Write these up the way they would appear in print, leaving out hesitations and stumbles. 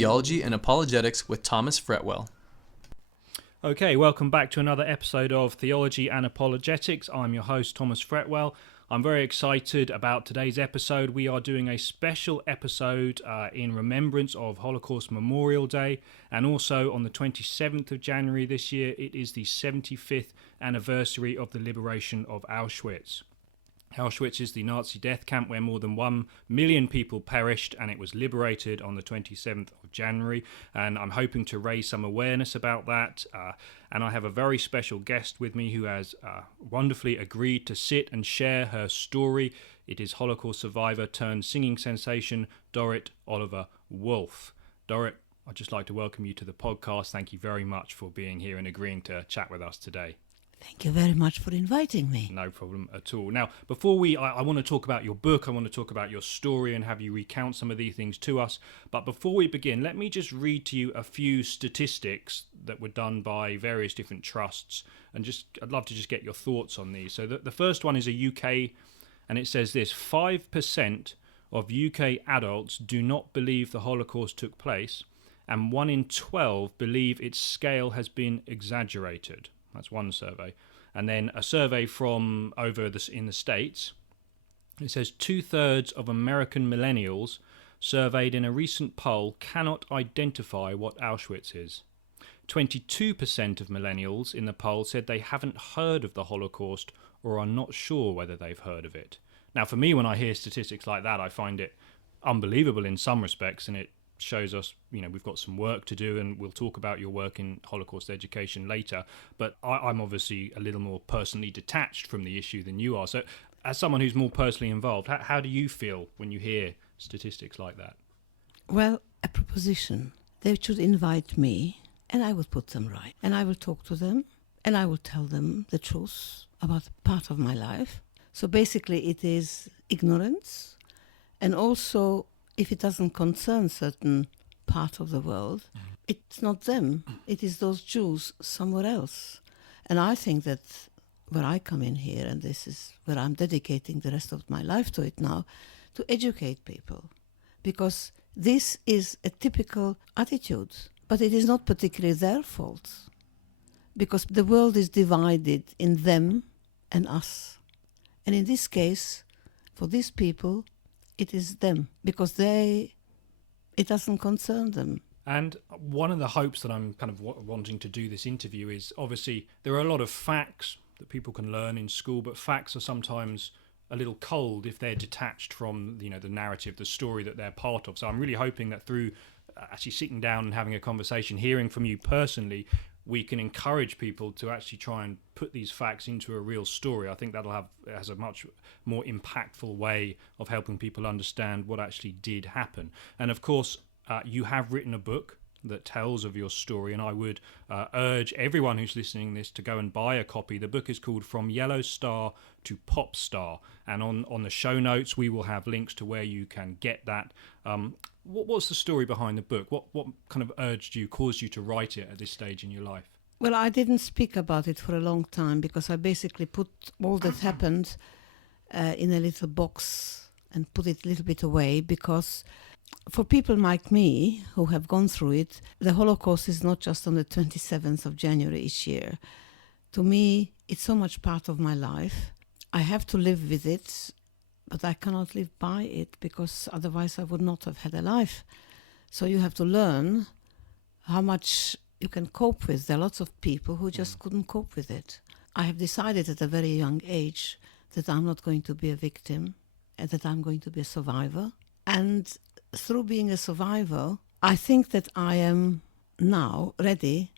Theology and Apologetics with Thomas Fretwell. Okay, welcome back to another episode of Theology and Apologetics. I'm your host, Thomas Fretwell. I'm very excited about today's episode. We are doing a special episode in remembrance of Holocaust Memorial Day, and also on the 27th of January this year, it is the 75th anniversary of the liberation of Auschwitz. Auschwitz is the Nazi death camp where more than 1 million people perished, and it was liberated on the 27th of January, and I'm hoping to raise some awareness about that, and I have a very special guest with me who has wonderfully agreed to sit and share her story. It is Holocaust survivor turned singing sensation Dorit Oliver Wolf. Dorit, I'd just like to welcome you to the podcast. Thank you very much for being here and agreeing to chat with us today. Thank you very much for inviting me. No problem at all. Now, before I want to talk about your book, I want to talk about your story and have you recount some of these things to us. But before we begin, let me just read to you a few statistics that were done by various different trusts. And I'd love to just get your thoughts on these. So the first one is a UK, and it says this: 5% of UK adults do not believe the Holocaust took place, and 1 in 12 believe its scale has been exaggerated. That's one survey. And then a survey from in the States. It says 2/3 of American millennials surveyed in a recent poll cannot identify what Auschwitz is. 22% of millennials in the poll said they haven't heard of the Holocaust or are not sure whether they've heard of it. Now, for me, when I hear statistics like that, I find it unbelievable in some respects, and it shows us, we've got some work to do, and we'll talk about your work in Holocaust education later. But I'm obviously a little more personally detached from the issue than you are. So as someone who's more personally involved, how do you feel when you hear statistics like that? Well, a proposition. They should invite me, and I will put them right. And I will talk to them, and I will tell them the truth about part of my life. So basically it is ignorance, and also if it doesn't concern certain part of the world, it's not them. It is those Jews somewhere else. And I think that where I come in here, and this is where I'm dedicating the rest of my life to it now, to educate people. Because this is a typical attitude, but it is not particularly their fault. Because the world is divided in them and us. And in this case, for these people, it is them, because it doesn't concern them. And one of the hopes that I'm kind of wanting to do this interview is, obviously, there are a lot of facts that people can learn in school, but facts are sometimes a little cold if they're detached from, the narrative, the story that they're part of. So I'm really hoping that through actually sitting down and having a conversation, hearing from you personally, we can encourage people to actually try and put these facts into a real story. I think has a much more impactful way of helping people understand what actually did happen. And of course, you have written a book that tells of your story, and I would urge everyone who's listening to this to go and buy a copy. The book is called From Yellow Star to Pop Star, and on the show notes we will have links to where you can get that. What's the story behind the book? What kind of caused you to write it at this stage in your life? Well, I didn't speak about it for a long time because I basically put all that happened in a little box and put it a little bit away, because for people like me who have gone through it, the Holocaust is not just on the 27th of January each year. To me, it's so much part of my life. I have to live with it, but I cannot live by it, because otherwise I would not have had a life. So you have to learn how much you can cope with. There are lots of people who just couldn't cope with it. I have decided at a very young age that I'm not going to be a victim, and that I'm going to be a survivor. And through being a survivor, I think that I am now ready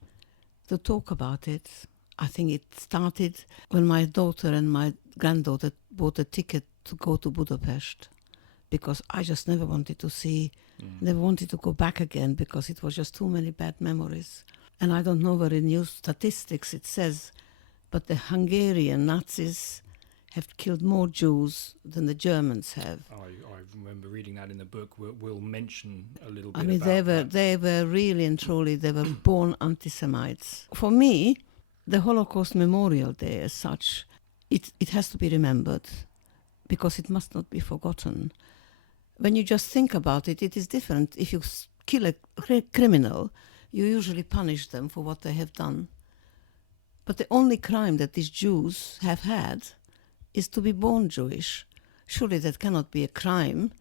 to talk about it. I think it started when my daughter and my granddaughter bought a ticket to go to Budapest, because I just never wanted to never wanted to go back again, because it was just too many bad memories. And I don't know where in new statistics it says, but the Hungarian Nazis have killed more Jews than the Germans have. I remember reading that in the book. We'll mention a little bit I mean, about they were really and truly, they were born anti-Semites. For me, the Holocaust Memorial Day as such, it has to be remembered, because it must not be forgotten. When you just think about it, it is different if you kill a criminal, you usually punish them for what they have done. But the only crime that these Jews have had is to be born Jewish. Surely that cannot be a crime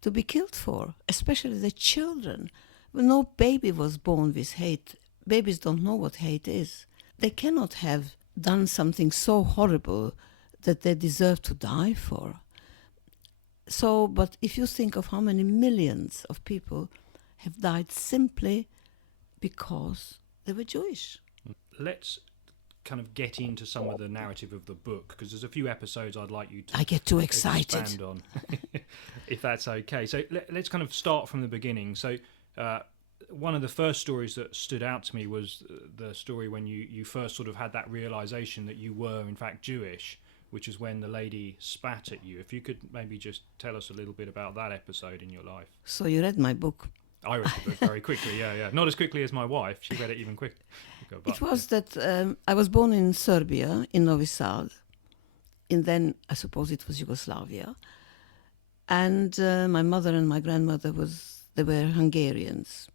to be killed for, especially the children. Well, no baby was born with hate. Babies don't know what hate is. They cannot have done something so horrible that they deserve to die for. So, but if you think of how many millions of people have died simply because they were Jewish. Let's kind of get into some of the narrative of the book, because there's a few episodes I'd like you to I get too excited. expand on, if that's okay. So let's kind of start from the beginning. So one of the first stories that stood out to me was the story when you first sort of had that realization that you were in fact Jewish, which is when the lady spat at you. If you could maybe just tell us a little bit about that episode in your life. So you read my book. I read the book very quickly, yeah. Not as quickly as my wife. She read it even quicker. It was that I was born in Serbia, in Novi Sad, and then I suppose it was Yugoslavia. And my mother and my grandmother they were Hungarians.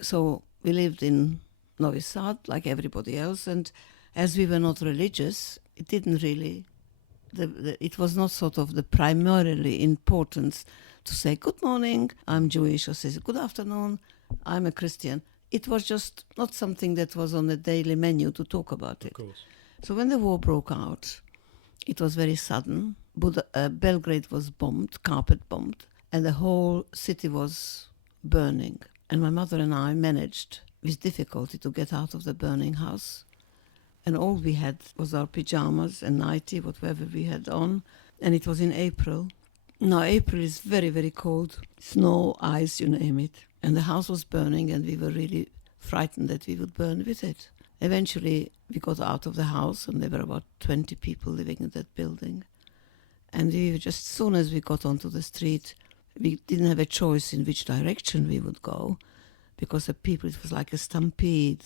So we lived in Novi Sad like everybody else, and as we were not religious, it didn't really, it was not sort of the primarily importance to say, good morning, I'm Jewish, or say, good afternoon, I'm a Christian. It was just not something that was on the daily menu to talk about it. Of course. So when the war broke out, it was very sudden. Belgrade was bombed, carpet bombed, and the whole city was burning. And my mother and I managed, with difficulty, to get out of the burning house. And all we had was our pajamas and nightie, whatever we had on. And it was in April. Now, April is very, very cold. Snow, ice, you name it. And the house was burning, and we were really frightened that we would burn with it. Eventually, we got out of the house, and there were about 20 people living in that building. And we were just, as soon as we got onto the street, we didn't have a choice in which direction we would go, because the people, it was like a stampede.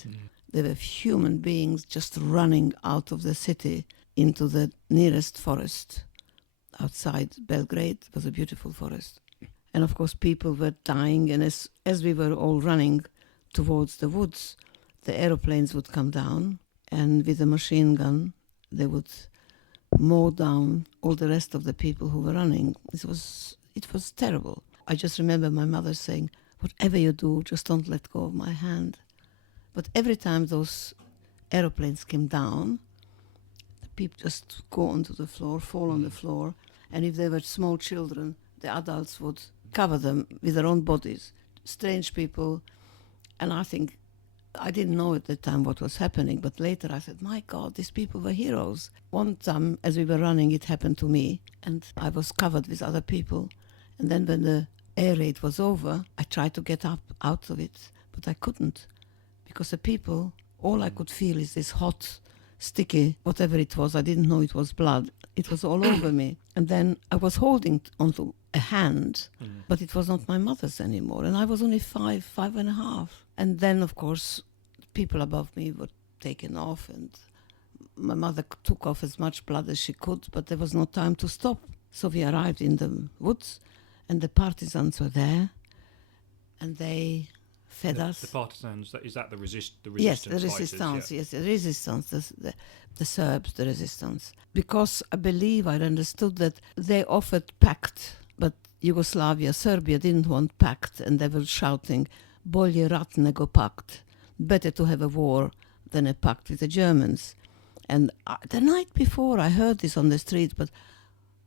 There were human beings just running out of the city into the nearest forest. Outside Belgrade was a beautiful forest. And of course people were dying, and as we were all running towards the woods, the aeroplanes would come down, and with a machine gun they would mow down all the rest of the people who were running. It was terrible. I just remember my mother saying, whatever you do, just don't let go of my hand. But every time those aeroplanes came down, the people just go onto the floor, fall on the floor, and if they were small children, the adults would cover them with their own bodies. Strange people. And I think, I didn't know at the time what was happening, but later I said, my God, these people were heroes. One time, as we were running, it happened to me, and I was covered with other people. And then when the air raid was over, I tried to get up out of it, but I couldn't, because the people, all I could feel is this hot, sticky, whatever it was. I didn't know it was blood. It was all over me. And then I was holding onto a hand, but it was not my mother's anymore. And I was only 5.5. And then, of course, people above me were taken off, and my mother took off as much blood as she could, but there was no time to stop. So we arrived in the woods, and the partisans were there, and they fed us. The partisans, is that the resistance? Yes, the fighters, resistance, yeah. yes, the resistance, the Serbs, the resistance. Because I believe I understood that they offered pact, but Yugoslavia, Serbia didn't want pact, and they were shouting, bolje rat nego pakt, better to have a war than a pact with the Germans. And the night before I heard this on the street, but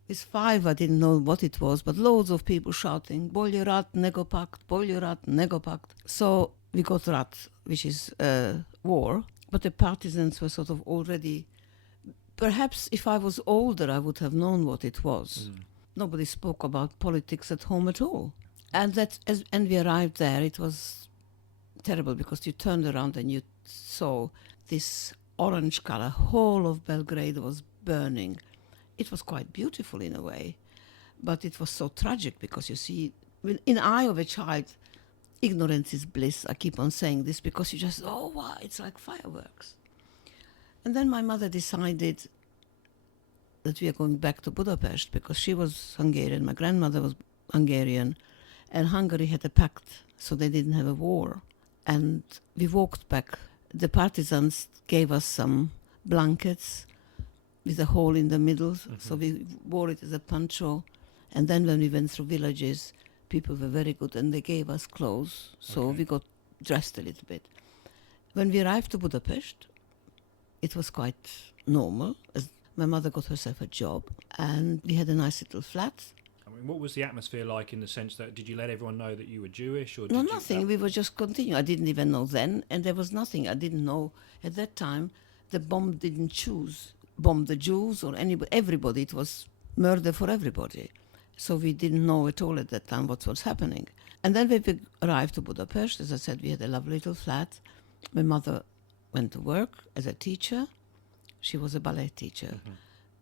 with 5 I didn't know what it was, but loads of people shouting, bolje rat nego pakt, bolje rat nego pakt. So we got rat, which is war, but the partisans were sort of already, perhaps if I was older I would have known what it was. Nobody spoke about politics at home at all. And and we arrived there, it was terrible, because you turned around and you saw this orange color. Whole of Belgrade was burning. It was quite beautiful in a way, but it was so tragic, because you see, in the eye of a child, ignorance is bliss. I keep on saying this, because you just, oh wow, it's like fireworks. And then my mother decided that we are going back to Budapest, because she was Hungarian, my grandmother was Hungarian, And Hungary had a pact, so they didn't have a war. And we walked back. The partisans gave us some blankets with a hole in the middle, so we wore it as a poncho. And then when we went through villages, people were very good and they gave us clothes, so we got dressed a little bit. When we arrived to Budapest, it was quite normal. As my mother got herself a job and we had a nice little flat. I mean, what was the atmosphere like in the sense that, did you let everyone know that you were Jewish? Or No, did nothing. We were just continuing. I didn't even know then, and there was nothing. I didn't know at that time. The bomb didn't choose bomb the Jews or anybody, everybody. It was murder for everybody. So we didn't know at all at that time what was happening. And then when we arrived to Budapest, as I said, we had a lovely little flat. My mother went to work as a teacher. She was a ballet teacher.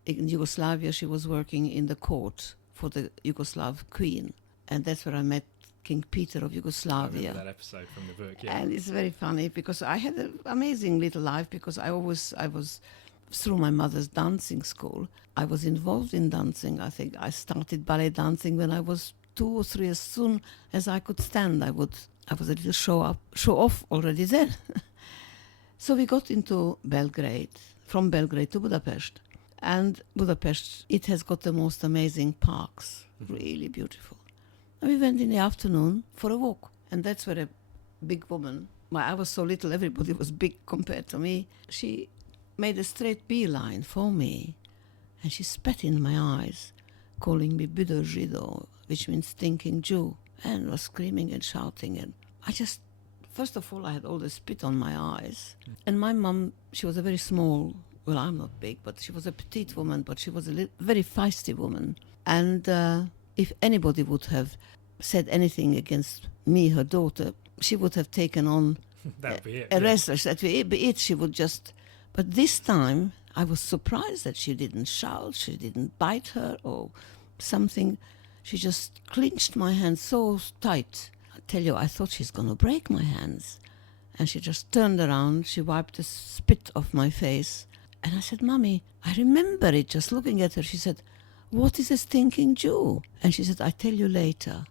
In Yugoslavia, she was working in the court for the Yugoslav queen. And that's where I met King Peter of I Yugoslavia. remember that episode from the book, yeah. And it's very funny because I had an amazing little life because I was, through my mother's dancing school, I was involved in dancing. I think I started ballet dancing when I was 2 or 3. As soon as I could stand, I was a little show off already then. So we got into Belgrade, from Belgrade to Budapest. And Budapest, it has got the most amazing parks, really beautiful. And we went in the afternoon for a walk. And that's where a big woman, well, I was so little, everybody was big compared to me. She made a straight beeline for me. And she spat in my eyes, calling me Büdös Zsidó, which means stinking Jew, and was screaming and shouting. And I just, first of all, I had all the spit on my eyes. And my mum, she was a very small, well, I'm not big, but she was a petite woman, but she was a very feisty woman. And if anybody would have said anything against me, her daughter, she would have taken on That would be it. a wrestler. That would be it. She would just... But this time, I was surprised that she didn't shout, she didn't bite her or something. She just clinched my hand so tight. I tell you, I thought she's going to break my hands. And she just turned around, she wiped the spit off my face. And I said, Mummy, I remember it, just looking at her. She said, what is a stinking Jew? And she said, I tell you later.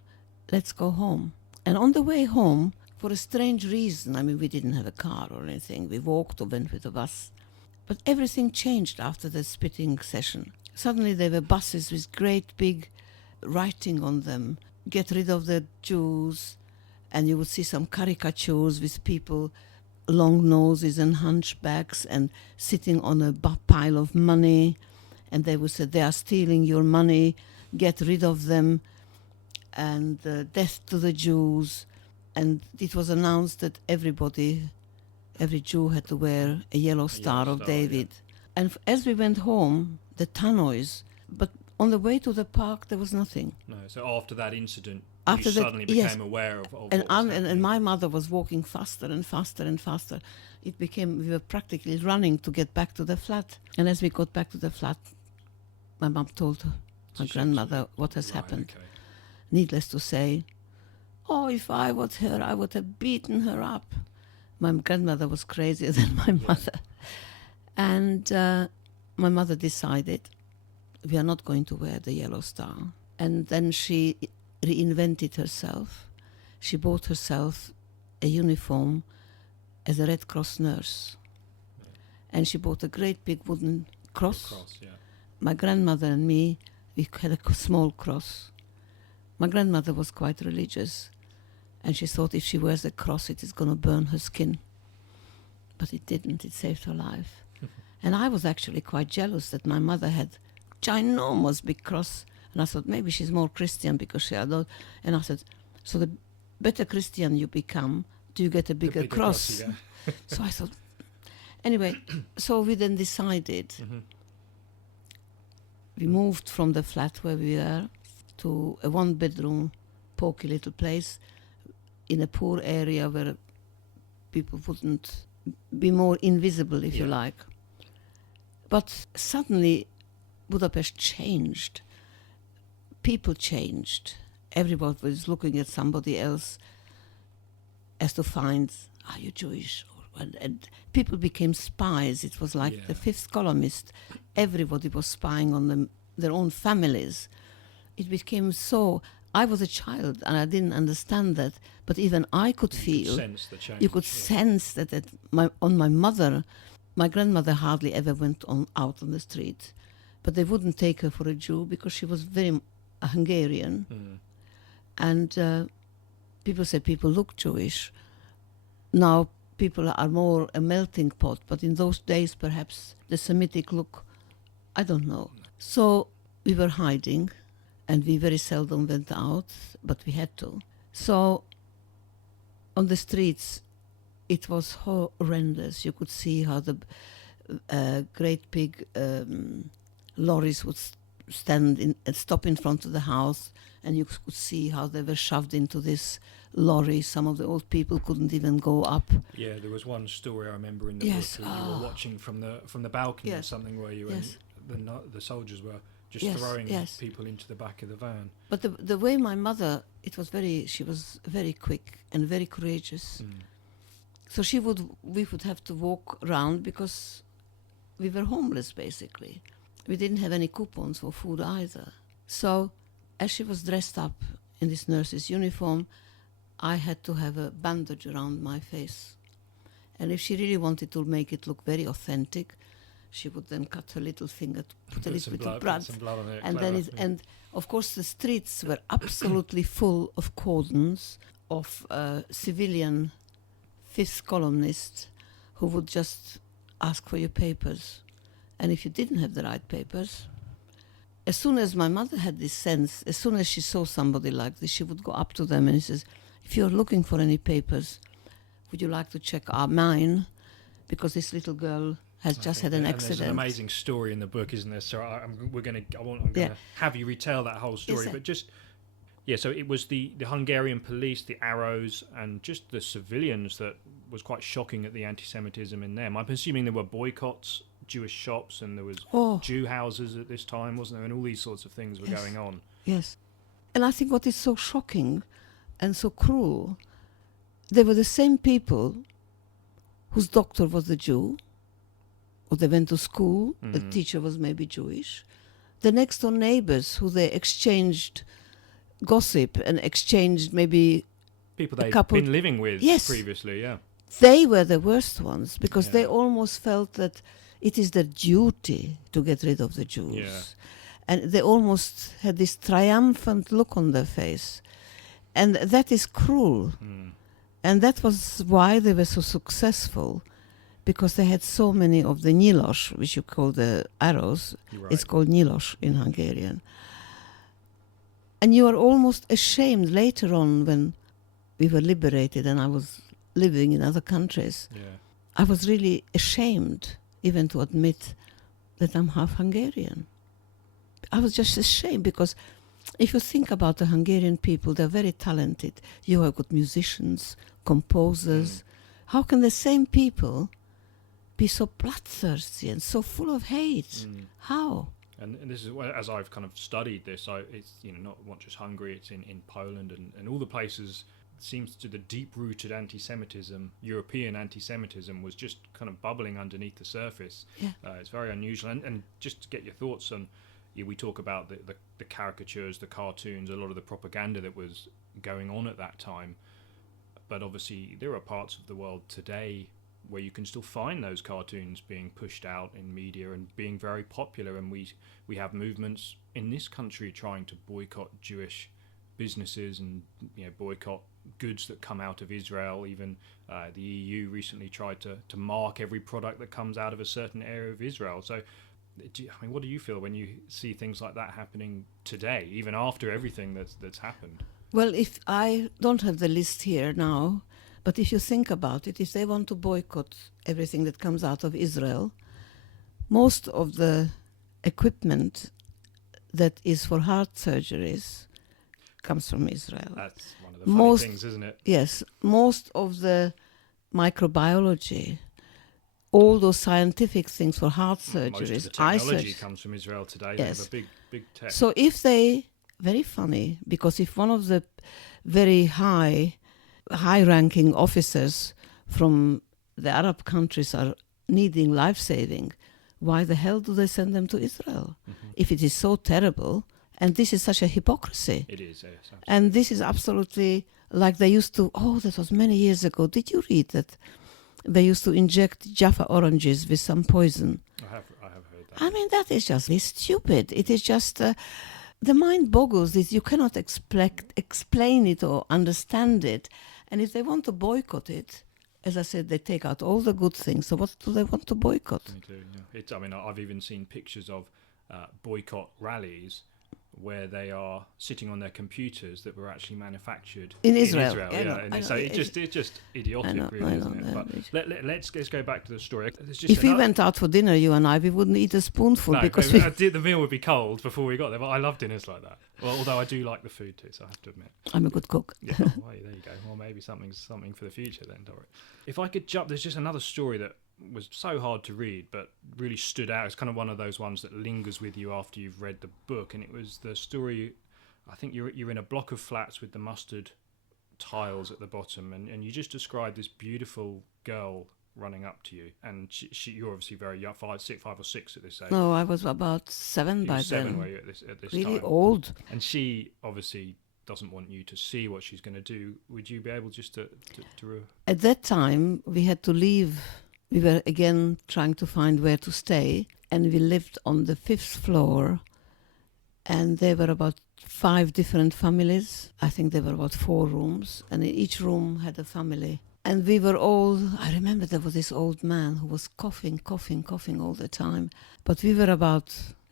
Let's go home. And on the way home, for a strange reason, I mean, we didn't have a car or anything. We walked or went with a bus. But everything changed after the spitting session. Suddenly there were buses with great big writing on them. Get rid of the Jews. And you would see some caricatures with people, long noses and hunchbacks and sitting on a pile of money. And they would say, they are stealing your money. Get rid of them. And death to the Jews. And it was announced that every Jew had to wear a yellow Star of David. Yeah. And as we went home, the tannoys, but on the way to the park, there was nothing. No, so after that incident, after you suddenly became aware of and, what was and my mother was walking faster and faster and faster. It became, we were practically running to get back to the flat. And as we got back to the flat, my mom told my grandmother what has happened. Okay. Needless to say, oh, if I was her, I would have beaten her up. My grandmother was crazier than my mother. And my mother decided we are not going to wear the yellow star. And then she reinvented herself. She bought herself a uniform as a Red Cross nurse. Yeah. And she bought a great big wooden cross. Yeah. My grandmother and me, we had a small cross. My grandmother was quite religious, and she thought if she wears a cross, it is going to burn her skin. But it didn't. It saved her life. And I was actually quite jealous that my mother had ginormous big cross. And I thought, maybe she's more Christian because she had. And I said, so the better Christian you become, do you get a bigger cross? So I thought, anyway, so we then decided, we moved from the flat where we were to a one-bedroom, poky little place in a poor area where people wouldn't be more invisible, if you like. But suddenly, Budapest changed. People changed. Everybody was looking at somebody else as to find, are you Jewish? And people became spies. It was like the fifth columnist. Everybody was spying on their own families. It became so I was a child and I didn't understand that, but even I could feel. Sense the change. You could sense that on my mother, my grandmother hardly ever went out on the street, but they wouldn't take her for a Jew because she was very Hungarian, and people say people look Jewish. Now people are more a melting pot, but in those days perhaps the Semitic look, I don't know. So we were hiding, and we very seldom went out, but we had to. So on the streets, it was horrendous. You could see how the great big lorries would stand and stop in front of the house, and you could see how they were shoved into this lorry. Some of the old people couldn't even go up. Yeah, there was one story I remember in the book that you were watching from the balcony or something, where you and the soldiers were just throwing people into the back of the van. But the way my mother, she was very quick and very courageous. So we would have to walk around because we were homeless basically. We didn't have any coupons for food either. So as she was dressed up in this nurse's uniform, I had to have a bandage around my face. And if she really wanted to make it look very authentic, she would then cut her little finger to put a little bit of blood. On it, and then and of course the streets were absolutely full of cordons of civilian fifth columnists who would just ask for your papers. And if you didn't have the right papers, as soon as my mother had this sense, as soon as she saw somebody like this, she would go up to them and she says, if you're looking for any papers, would you like to check mine? Because this little girl has just had an accident. There's an amazing story in the book, isn't there? So I'm going to have you retell that whole story. But just, so it was the Hungarian police, the arrows, and just the civilians that was quite shocking at the anti-Semitism in them. I'm assuming there were boycotts, Jewish shops, and there was Jew houses at this time, wasn't there? And all these sorts of things were going on. Yes. And I think what is so shocking and so cruel, they were the same people whose doctor was a Jew, or they went to school, the teacher was maybe Jewish. The next door neighbors who they exchanged gossip and exchanged maybe people they've been living with previously, They were the worst ones because they almost felt that it is their duty to get rid of the Jews. Yeah. And they almost had this triumphant look on their face. And that is cruel. And that was why they were so successful, because they had so many of the nyilas, which you call the arrows. Right. It's called nyilas in Hungarian. And you are almost ashamed later on when we were liberated and I was living in other countries. Yeah. I was really ashamed even to admit that I'm half Hungarian. I was just ashamed because if you think about the Hungarian people, they're very talented. You have good musicians, composers. How can the same people be so bloodthirsty and so full of hate? How? And this is, as I've kind of studied this, it's not just Hungary, it's in Poland and all the places. Seems to the deep-rooted anti-Semitism, European anti-Semitism, was just kind of bubbling underneath the surface. It's very unusual. And just to get your thoughts on, we talk about the caricatures, the cartoons, a lot of the propaganda that was going on at that time. But obviously there are parts of the world today where you can still find those cartoons being pushed out in media and being very popular. And we have movements in this country trying to boycott Jewish businesses and boycott goods that come out of Israel. Even the EU recently tried to mark every product that comes out of a certain area of Israel. So what do you feel when you see things like that happening today, even after everything that's happened? Well, if I don't have the list here now, but if you think about it, if they want to boycott everything that comes out of Israel, most of the equipment that is for heart surgeries comes from Israel. That's one of the funny things, isn't it? Yes. Most of the microbiology, all those scientific things for heart surgeries, most of the technology comes from Israel today. Yes. They have a big tech. So if they, very funny, because if one of the very high-ranking officers from the Arab countries are needing life-saving, why the hell do they send them to Israel? If it is so terrible And this is such a hypocrisy. It is, yes. Absolutely. And this is absolutely like they used to, that was many years ago. Did you read that? They used to inject Jaffa oranges with some poison. I have heard that. I mean, that is just stupid. It is just, the mind boggles this. You cannot explain it or understand it. And if they want to boycott it, as I said, they take out all the good things. So what do they want to boycott? Me too, yeah. I've even seen pictures of boycott rallies where they are sitting on their computers that were actually manufactured in Israel. It's just idiotic, really, isn't it? But let's go back to the story. If we went out for dinner, you and I, we wouldn't eat a spoonful because the meal would be cold before we got there. But I love dinners like that. Well, although I do like the food too, so I have to admit. I'm a good cook. Yeah, well, there you go. Well, maybe something for the future then, Dorit. If I could jump, there's just another story that was so hard to read but really stood out. It's kind of one of those ones that lingers with you after you've read the book, and it was the story, I think you're in a block of flats with the mustard tiles at the bottom, and you just described this beautiful girl running up to you, and you're obviously very young, 5 or 6 at this age. No, I was about 7 by then. 7 were you at this really time? Old. And she obviously doesn't want you to see what she's going to do. Would you be able just to At that time we had to leave. We were again trying to find where to stay, and we lived on the 5th floor, and there were about 5 different families. I think there were about 4 rooms, and each room had a family. And we were all, I remember there was this old man who was coughing all the time. But we were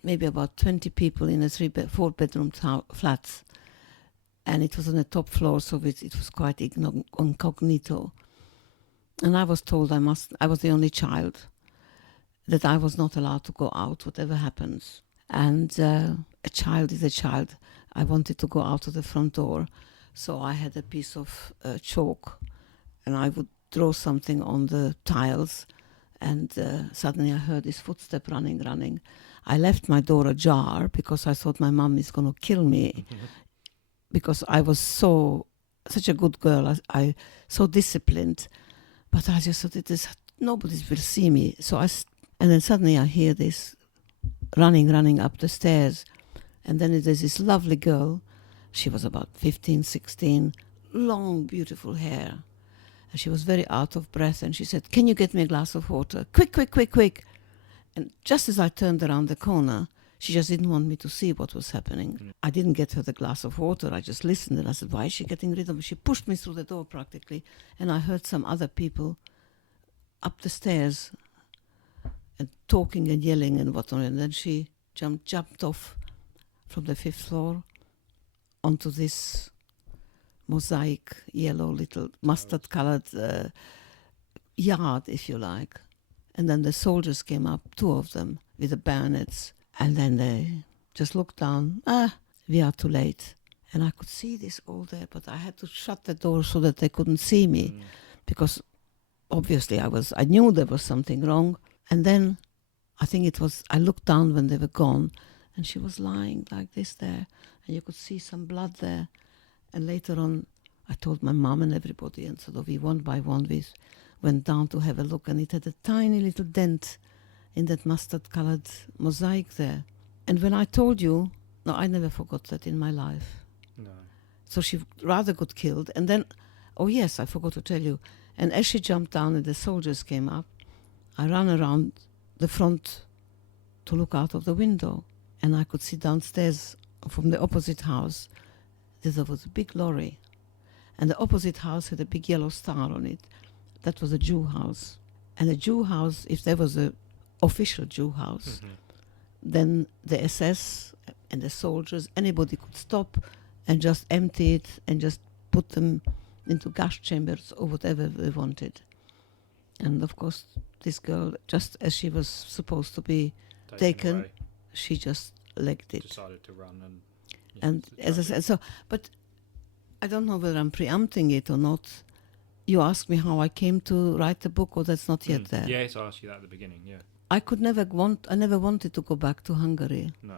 maybe about 20 people in a 4-bedroom flat. And it was on the top floor, so it was quite incognito. And I was told I was the only child, that I was not allowed to go out, whatever happens. And a child is a child. I wanted to go out of the front door, so I had a piece of chalk, and I would draw something on the tiles, and suddenly I heard this footstep running. I left my door ajar because I thought my mum is going to kill me, because I was such a good girl, I so disciplined. But I just thought, nobody will see me. And then suddenly I hear this running up the stairs. And then there's this lovely girl. She was about 15, 16, long, beautiful hair. And she was very out of breath. And she said, "Can you get me a glass of water? Quick. And just as I turned around the corner, she just didn't want me to see what was happening. I didn't get her the glass of water. I just listened, and I said, why is she getting rid of me? She pushed me through the door practically, and I heard some other people up the stairs and talking and yelling and whatnot. And then she jumped off from the 5th floor onto this mosaic, yellow, little mustard-colored yard, if you like. And then the soldiers came up, 2 of them, with the bayonets. And then they just looked down. We are too late. And I could see this all there, but I had to shut the door so that they couldn't see me, because obviously I knew there was something wrong. And then I looked down when they were gone, and she was lying like this there, and you could see some blood there. And later on, I told my mom and everybody, and so we one by one we went down to have a look, and it had a tiny little dent in that mustard-colored mosaic there. And when I told you, no, I never forgot that in my life. No. So she rather got killed. And then, oh yes, I forgot to tell you. And as she jumped down and the soldiers came up, I ran around the front to look out of the window. And I could see downstairs from the opposite house, there was a big lorry. And the opposite house had a big yellow star on it. That was a Jew house. And a Jew house, if there was a official Jew house, then the SS and the soldiers, anybody could stop and just empty it and just put them into gas chambers or whatever they wanted. And of course, this girl, just as she was supposed to be taken away. She just legged it. Decided to run and as I said, but I don't know whether I'm preempting it or not. You asked me how I came to write the book, or that's not yet there. Yes, I asked you that at the beginning, yeah. I never wanted to go back to Hungary. No.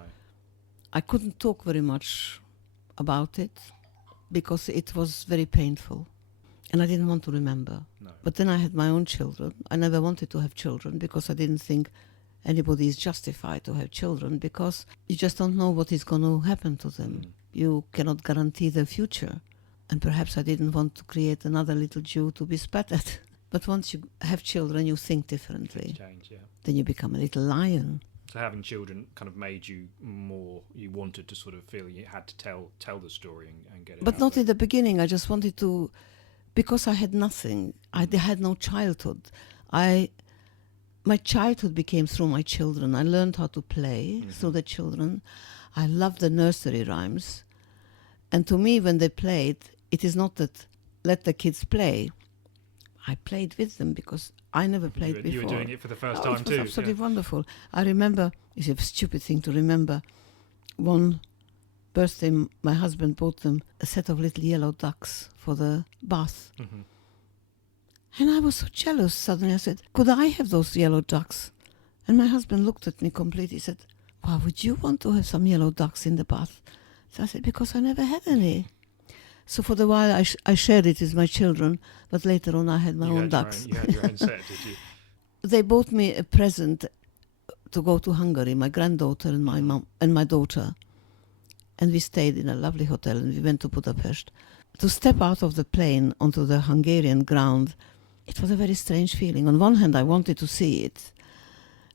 I couldn't talk very much about it because it was very painful. And I didn't want to remember. No. But then I had my own children. I never wanted to have children because I didn't think anybody is justified to have children, because you just don't know what is going to happen to them. You cannot guarantee their future. And perhaps I didn't want to create another little Jew to be spat at. But once you have children, you think differently. Change, yeah. Then you become a little lion. So having children kind of made you more, you wanted to sort of feel you had to tell the story and get it But out not there. in the beginning. I just wanted to, because I had nothing. I had no childhood. My childhood became through my children. I learned how to play through the children. I loved the nursery rhymes. And to me, when they played, it is not that let the kids play. I played with them because I never played before. You were doing it for the first Oh, time it was too. absolutely wonderful. I remember, it's a stupid thing to remember, one birthday my husband bought them a set of little yellow ducks for the bath. Mm-hmm. And I was so jealous. Suddenly I said, could I have those yellow ducks? And my husband looked at me completely. He said, why would you want to have some yellow ducks in the bath? So I said, because I never had any. So for the while I shared it with my children, but later on I had my own ducks. You had your own set, did you? They bought me a present to go to Hungary, my granddaughter and my mom and my daughter. And we stayed in a lovely hotel and we went to Budapest. To step out of the plane onto the Hungarian ground, it was a very strange feeling. On one hand, I wanted to see it.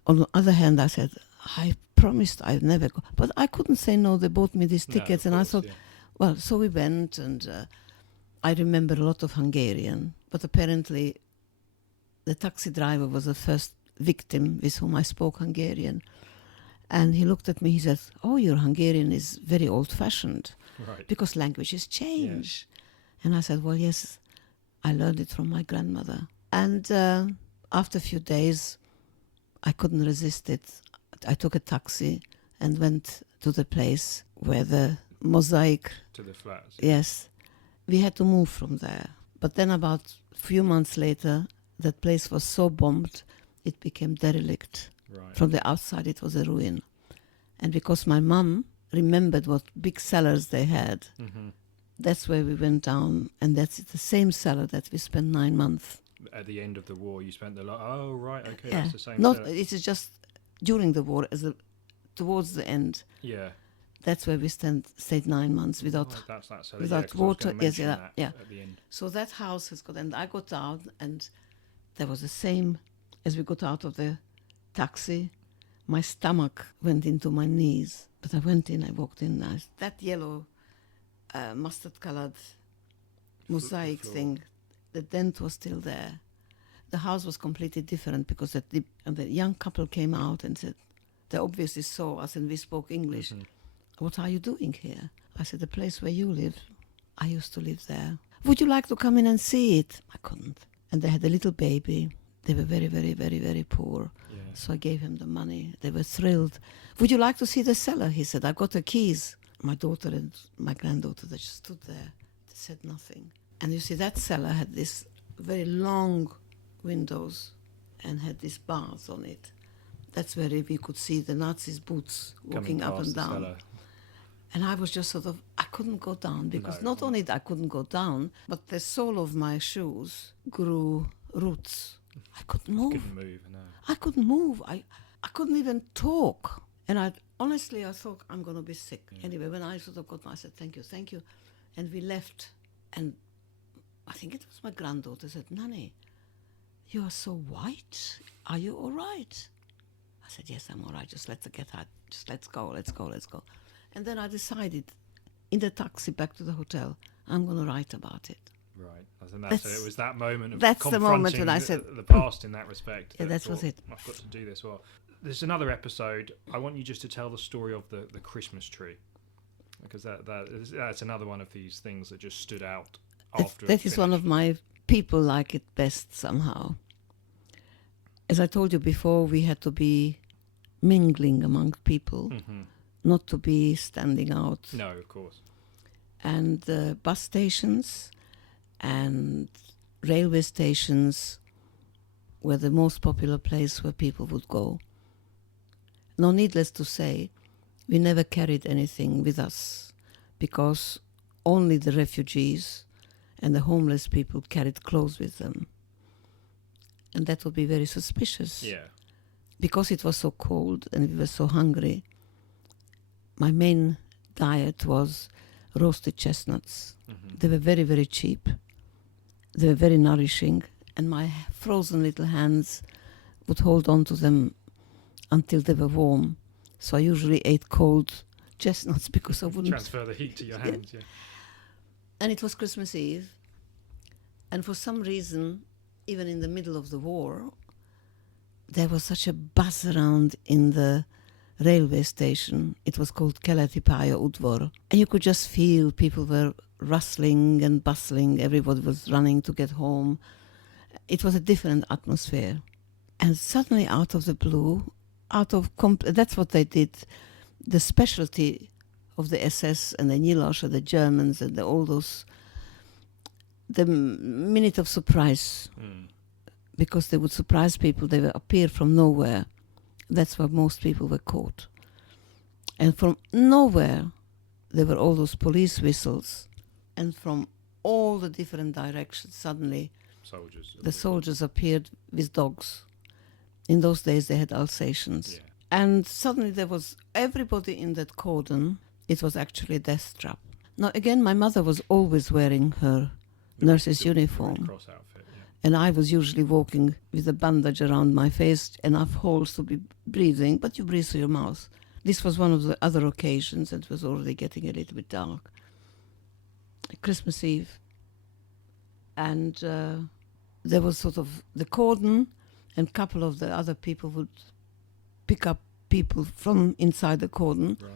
On the other hand, I said, I promised I'd never go. But I couldn't say no. They bought me these tickets and I thought, well, so we went, and I remember a lot of Hungarian, but apparently the taxi driver was the first victim with whom I spoke Hungarian. And he looked at me, he said, oh, your Hungarian is very old-fashioned, Right. because languages change. And I said, well, yes, I learned it from my grandmother. And after a few days, I couldn't resist it. I took a taxi and went to the place where the mosaic, To the flats. yes, we had to move from there. But then about a few months later, that place was so bombed, it became derelict. Right. From the outside, it was a ruin. And because my mum remembered what big cellars they had, that's where we went down. And that's the same cellar that we spent 9 months. At the end of the war, you spent oh, right, okay, Yeah. that's the same Not, setup. it is just during the war, towards the end. Yeah. That's where we stayed 9 months without. Right, that's that. So, without 'cause I was water, gonna yes, mention yeah, that yeah. At the end. So that house has got, and I got out, and there was the same as we got out of the taxi. My stomach went into my knees, but I went in, I walked in, that yellow mustard-colored mosaic floor. thing, the dent was still there. The house was completely different because the young couple came out and said, they obviously saw us and we spoke English. What are you doing here? I said, the place where you live. I used to live there. Would you like to come in and see it? I couldn't. And they had a little baby. They were very, very, very, very poor. Yeah. So I gave him the money. They were thrilled. Would you like to see the cellar? He said, I've got the keys. My daughter and my granddaughter, they just stood there. They said nothing. And you see, that cellar had this very long windows and had these bars on it. That's where we could see the Nazis' boots walking up and down. And I was just sort of, I couldn't go down because not only I couldn't go down, but the sole of my shoes grew roots. I couldn't move. Couldn't move, no. I couldn't move. I couldn't even talk. And I thought I'm going to be sick. Yeah. Anyway, when I sort of got, I said, thank you. And we left. And I think it was my granddaughter said, Nanny, you are so white. Are you all right? I said, yes, I'm all right. Just let's get out. Just let's go. And then I decided in the taxi back to the hotel, I'm going to write about it. Right. I think so it was that moment of that's the moment when I confronting said, the past in that respect. Yeah, that was it. I've got to do this well. There's another episode. I want you just to tell the story of the Christmas tree, because that's another one of these things that just stood out after. That is one of my people like it best somehow. As I told you before, we had to be mingling among people, not to be standing out. No, of course. And bus stations and railway stations were the most popular place where people would go. No, needless to say, we never carried anything with us because only the refugees and the homeless people carried clothes with them. And that would be very suspicious. Yeah. because it was so cold and we were so hungry, my main diet was roasted chestnuts. They were very, very cheap. They were very nourishing. And my frozen little hands would hold on to them until they were warm. So I usually ate cold chestnuts because I wouldn't... Transfer the heat to your hands, yeah. And it was Christmas Eve. And for some reason, even in the middle of the war, there was such a buzz around in the railway station. It was called Keleti Pálya Udvar. And you could just feel people were rustling and bustling. Everybody was running to get home. It was a different atmosphere. And suddenly, out of the blue, that's what they did. The specialty of the SS and the Nilosh, the Germans and all those, the minute of surprise, because they would surprise people, they would appear from nowhere. That's where most people were caught. And from nowhere, there were all those police whistles, and from all the different directions, suddenly, the soldiers appeared with dogs. In those days, they had Alsatians. Yeah. And suddenly there was everybody in that cordon. It was actually a death trap. Now, again, my mother was always wearing her nurse's uniform. Red Cross outfit, yeah. And I was usually walking with a bandage around my face, enough holes to be breathing, but you breathe through your mouth. This was one of the other occasions, and it was already getting a little bit dark. Christmas Eve. And there was sort of the cordon, and a couple of the other people would pick up people from inside the cordon. Right.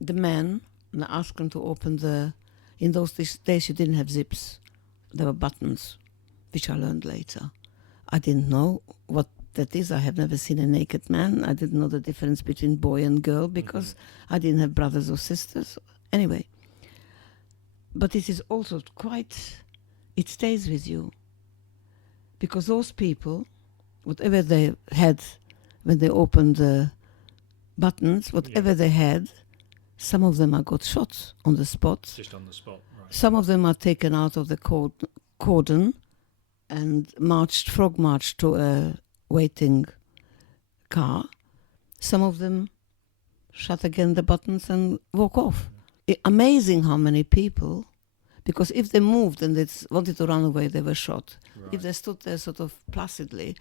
The men, and ask them to open in those days you didn't have zips. There were buttons, which I learned later. I didn't know what that is. I have never seen a naked man. I didn't know the difference between boy and girl because I didn't have brothers or sisters. Anyway, but it is also it stays with you. Because those people, whatever they had when they opened the buttons, whatever they had, some of them are got shot on the spot. Just on the spot, right. Some of them are taken out of the cordon and frog marched to a waiting car. Some of them shut again the buttons and walk off. Amazing how many people, because if they moved and they wanted to run away, they were shot. Right. If they stood there sort of placidly,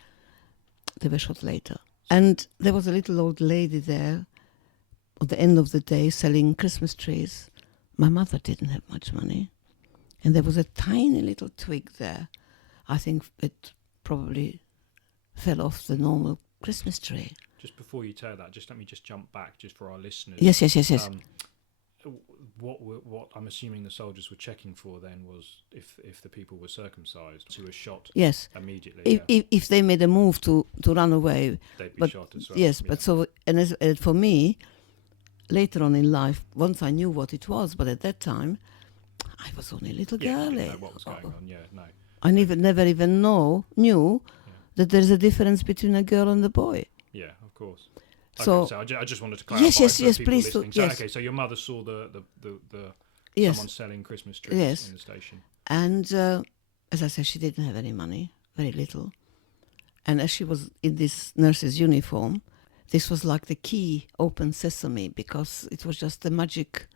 they were shot later. And there was a little old lady there at the end of the day selling Christmas trees. My mother didn't have much money. And there was a tiny little twig there. I think it probably fell off the normal Christmas tree. Just before you tell that, let me jump back just for our listeners. Yes. What I'm assuming the soldiers were checking for then was if the people were circumcised, who were shot immediately. If they made a move to run away, they'd be shot as well. Yes, but so for me, later on in life, once I knew what it was, but at that time, I was only a little girl. You didn't know what was going on. Yeah, no. I never even knew that there's a difference between a girl and a boy. Yeah, of course. So, I just wanted to clarify. Yes, please. So your mother saw the yes. someone selling Christmas trees in the station. And as I said, she didn't have any money, very little. And as she was in this nurse's uniform, this was like the key, open sesame, because it was just the magic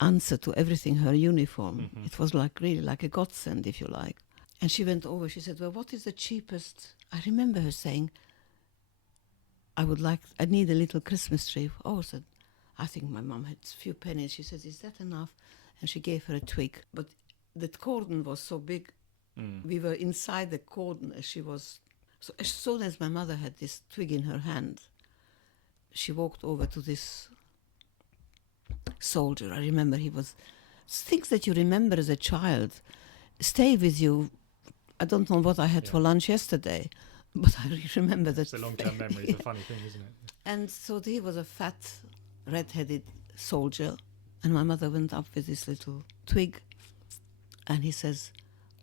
answer to everything, her uniform. Mm-hmm. It was really like a godsend, if you like. And she went over, she said, well, what is the cheapest? I remember her saying, I need a little Christmas tree. Oh, I said, I think my mum had a few pennies. She said, is that enough? And she gave her a twig. But the cordon was so big, we were inside the cordon as she was. So as soon as my mother had this twig in her hand, she walked over to this soldier. I remember he was... Things that you remember as a child stay with you. I don't know what I had for lunch yesterday, but I remember that. It's a long-term memory. It's a funny thing, isn't it? And so he was a fat, red-headed soldier, and my mother went up with this little twig, and he says,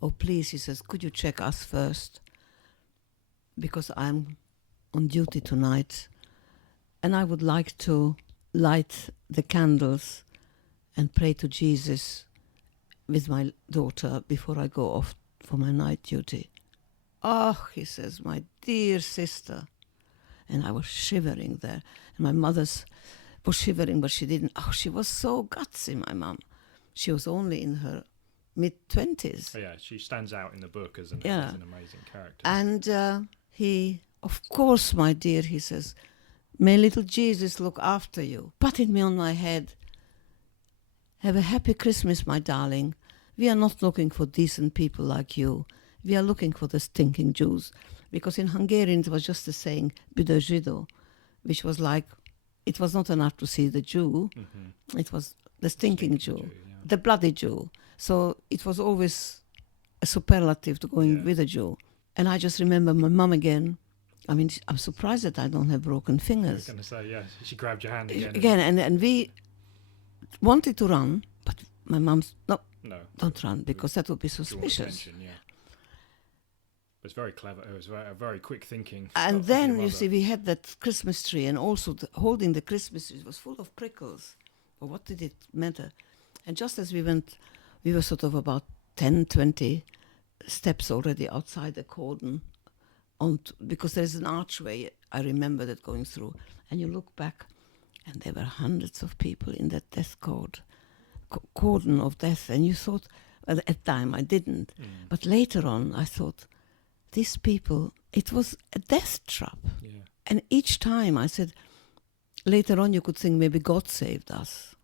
oh, please, he says, could you check us first? Because I'm on duty tonight, and I would like to light the candles and pray to Jesus with my daughter before I go off for my night duty. Oh, he says, my dear sister. And I was shivering there. And my mother's was shivering, but she didn't. Oh, she was so gutsy, my mum. She was only in her mid-20s. Oh, yeah, she stands out in the book as an amazing character. And he, of course, my dear, he says, may little Jesus look after you. Patted me on my head. Have a happy Christmas, my darling. We are not looking for decent people like you. We are looking for the stinking Jews. Because in Hungarian it was just the saying, "Büdös Zsidó," which was like, it was not enough to see the Jew. Mm-hmm. It was the stinking Jew, the bloody Jew. So it was always a superlative to going with a Jew. And I just remember my mum again. I mean, I'm surprised that I don't have broken fingers. I was going to say, yeah, she grabbed your hand again. And we wanted to run, but my mum's, no, don't run, because that would be suspicious. It was very clever. It was very quick thinking. And then, you see, we had that Christmas tree, and also holding the Christmas tree was full of prickles. Well, what did it matter? And just as we went, we were sort of about 10, 20 steps already outside the cordon, because there's an archway, I remember that going through. And you look back, and there were hundreds of people in that death cordon of death. And you thought, well, at the time I didn't. But later on, I thought, these people, it was a death trap. Yeah. And each time I said, later on you could think maybe God saved us.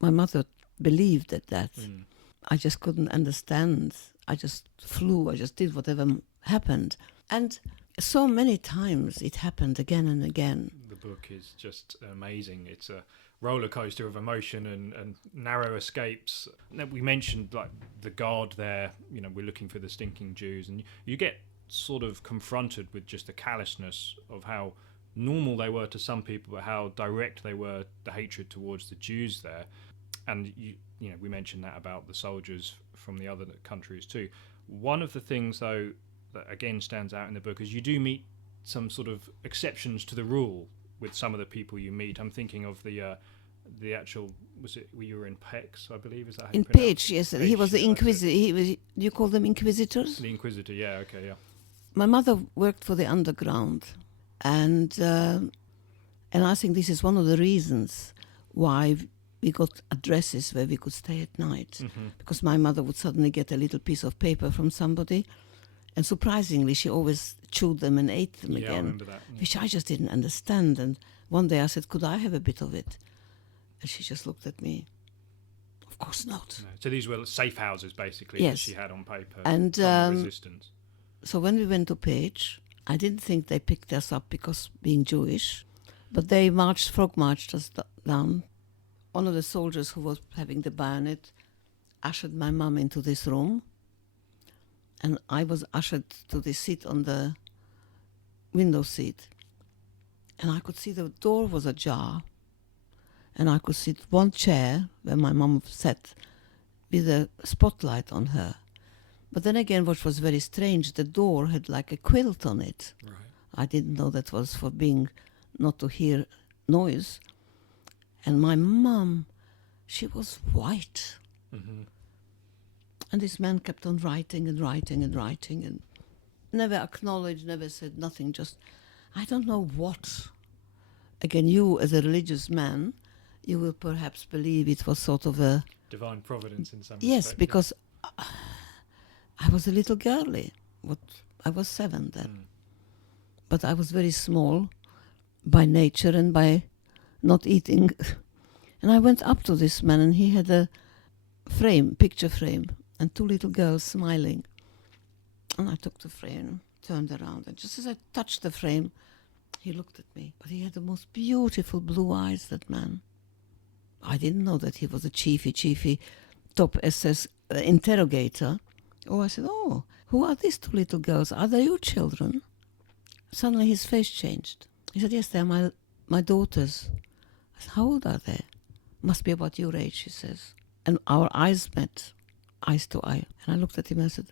My mother believed that. I just couldn't understand. I just flew, I just did whatever happened. And so many times it happened again and again. The book is just amazing. It's a roller coaster of emotion and narrow escapes. We mentioned like the guard there, you know, we're looking for the stinking Jews, and you get sort of confronted with just the callousness of how normal they were to some people, but how direct they were, the hatred towards the Jews there. And you know, we mentioned that about the soldiers from the other countries too. One of the things though that again stands out in the book is you do meet some sort of exceptions to the rule with some of the people you meet. I'm thinking of the actual, was it, you were in Pex, I believe, is that how you pronounce it? In Page, yes. He was the Inquisitor. You call them Inquisitors? The Inquisitor, yeah, okay, yeah. My mother worked for the underground, and I think this is one of the reasons why we got addresses where we could stay at night, because my mother would suddenly get a little piece of paper from somebody, and surprisingly she always chewed them and ate them again, I remember that, which I just didn't understand. And one day I said, could I have a bit of it? And she just looked at me. Of course not. No. So these were safe houses basically that she had on paper, and resistance. So when we went to Page, I didn't think they picked us up because being Jewish, but they frog marched us down. One of the soldiers who was having the bayonet ushered my mum into this room, and I was ushered to the seat on the window seat. And I could see the door was ajar, and I could see one chair where my mum sat with a spotlight on her. But then again, what was very strange, the door had like a quilt on it. Right. I didn't know that was for being not to hear noise. And my mum, she was white. And this man kept on writing and writing and writing, and never acknowledged, never said nothing, just, I don't know what. Again, you as a religious man, you will perhaps believe it was sort of a... divine providence in some respect. Yes, because I was a little girly. I was 7 then. But I was very small by nature and by not eating. And I went up to this man, and he had a picture frame, and 2 little girls smiling. And I took the frame, turned around, and just as I touched the frame, he looked at me. But he had the most beautiful blue eyes, that man. I didn't know that he was a chiefy top SS interrogator. Oh, I said, oh, who are these 2 little girls? Are they your children? Suddenly his face changed. He said, yes, they are my daughters. I said, how old are they? Must be about your age, he says. And our eyes met, eyes to eye. And I looked at him and I said,